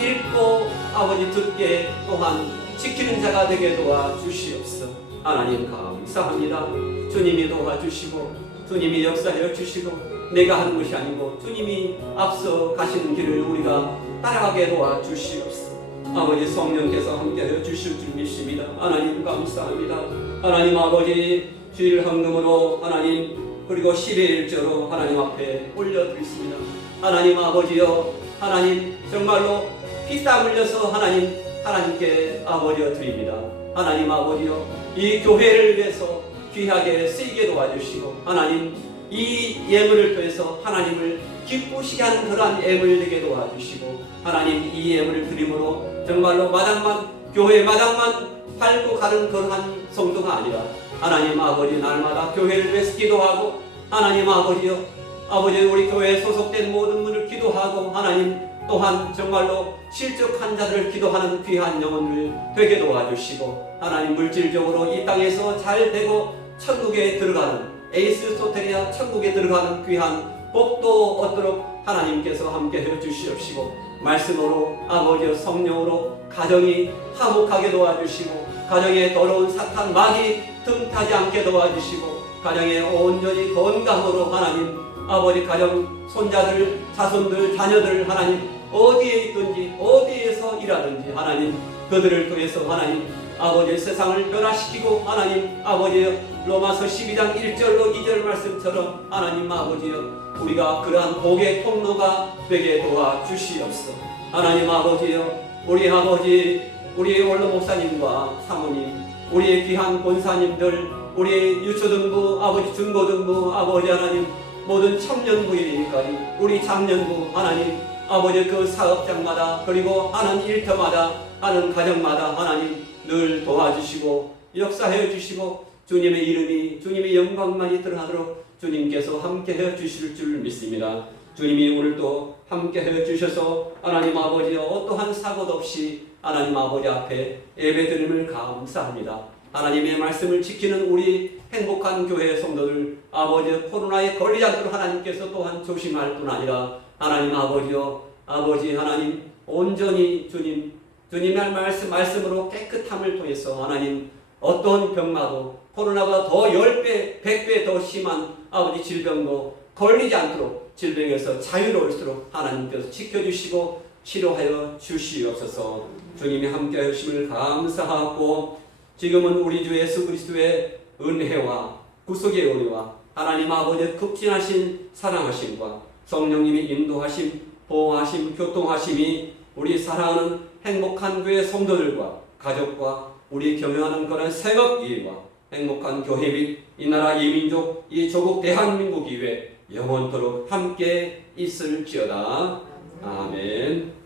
읽고 아버지 듣게 또한 지키는 자가 되게 도와주시옵소서. 하나님 감사합니다. 주님이 도와주시고 주님이 역사해 주시고 내가 하는 것이 아니고 주님이 앞서 가시는 길을 우리가 따라가게 도와주시옵소서. 아버지 성령께서 함께해 주실 줄 믿습니다. 하나님 감사합니다. 하나님 아버지 주일 헌금으로 하나님 그리고 10의 1조로 하나님 앞에 올려드리십니다. 하나님 아버지여 하나님 정말로 피땀 흘려서 하나님께 아버지여 드립니다. 하나님 아버지여 이 교회를 위해서 귀하게 쓰이게 도와주시고 하나님 이 예물을 통해서 하나님을 기쁘시게 하는 그러한 예물 되게 도와주시고 하나님 이 예물을 드림으로 정말로 교회 마당만 밟고 가는 그러한 성도가 아니라 하나님 아버지 날마다 교회를 위해서 기도하고 하나님 아버지여 아버지 우리 교회에 소속된 모든 분을 기도하고 하나님 또한 정말로 실족한 자들을 기도하는 귀한 영혼을 되게 도와주시고 하나님 물질적으로 이 땅에서 잘 되고 천국에 들어가는 에이스토테리아 천국에 들어가는 귀한 복도 얻도록 하나님께서 함께 해주시옵시고 말씀으로 아버지여 성령으로 가정이 화목하게 도와주시고 가정에 더러운 사탄 마귀 틈타지 않게 도와주시고 가정에 온전히 건강으로 하나님 아버지 가정 손자들 자손들 자녀들 하나님 어디에 있든지 어디에서 일하든지 하나님 그들을 통해서 하나님 아버지 세상을 변화시키고 하나님 아버지 로마서 12장 1절로 2절 말씀처럼 하나님 아버지여 우리가 그러한 복의 통로가 되게 도와주시옵소서. 하나님 아버지여 우리 아버지 우리 원로 목사님과 사모님 우리의 귀한 권사님들 우리 유초등부 아버지 중고등부 아버지 하나님 모든 청년부일까지 우리 장년부 하나님 아버지 그 사업장마다 그리고 하는 일터마다 하는 가정마다 하나님 늘 도와주시고 역사해 주시고 주님의 이름이 주님의 영광만이 드러나도록 주님께서 함께해 주실 줄 믿습니다. 주님이 오늘도 함께해 주셔서 하나님 아버지 어떠한 사고도 없이 하나님 아버지 앞에 예배드림을 감사합니다. 하나님의 말씀을 지키는 우리 행복한 교회 성도들 아버지 코로나에 걸리지 않도록 하나님께서 또한 조심할 뿐 아니라 하나님 아버지여 아버지 하나님 온전히 주님의 말씀으로 깨끗함을 통해서 하나님 어떤 병마도 코로나보다 더 10배, 100배 더 심한 아버지 질병도 걸리지 않도록 질병에서 자유로울수록 하나님께서 지켜주시고 치료하여 주시옵소서. 주님이 함께 하심을 감사하고 지금은 우리 주 예수 그리스도의 은혜와 구속의 은혜와 하나님 아버지의 극진하신 사랑하심과 성령님이 인도하심, 보호하심, 교통하심이 우리 사랑하는 행복한 교회 성도들과 가족과 우리 경영하는 그런 생업 이해와 행복한 교회 및 이 나라 이 민족 이 조국 대한민국 이외 영원토록 함께 있을지어다. 아멘.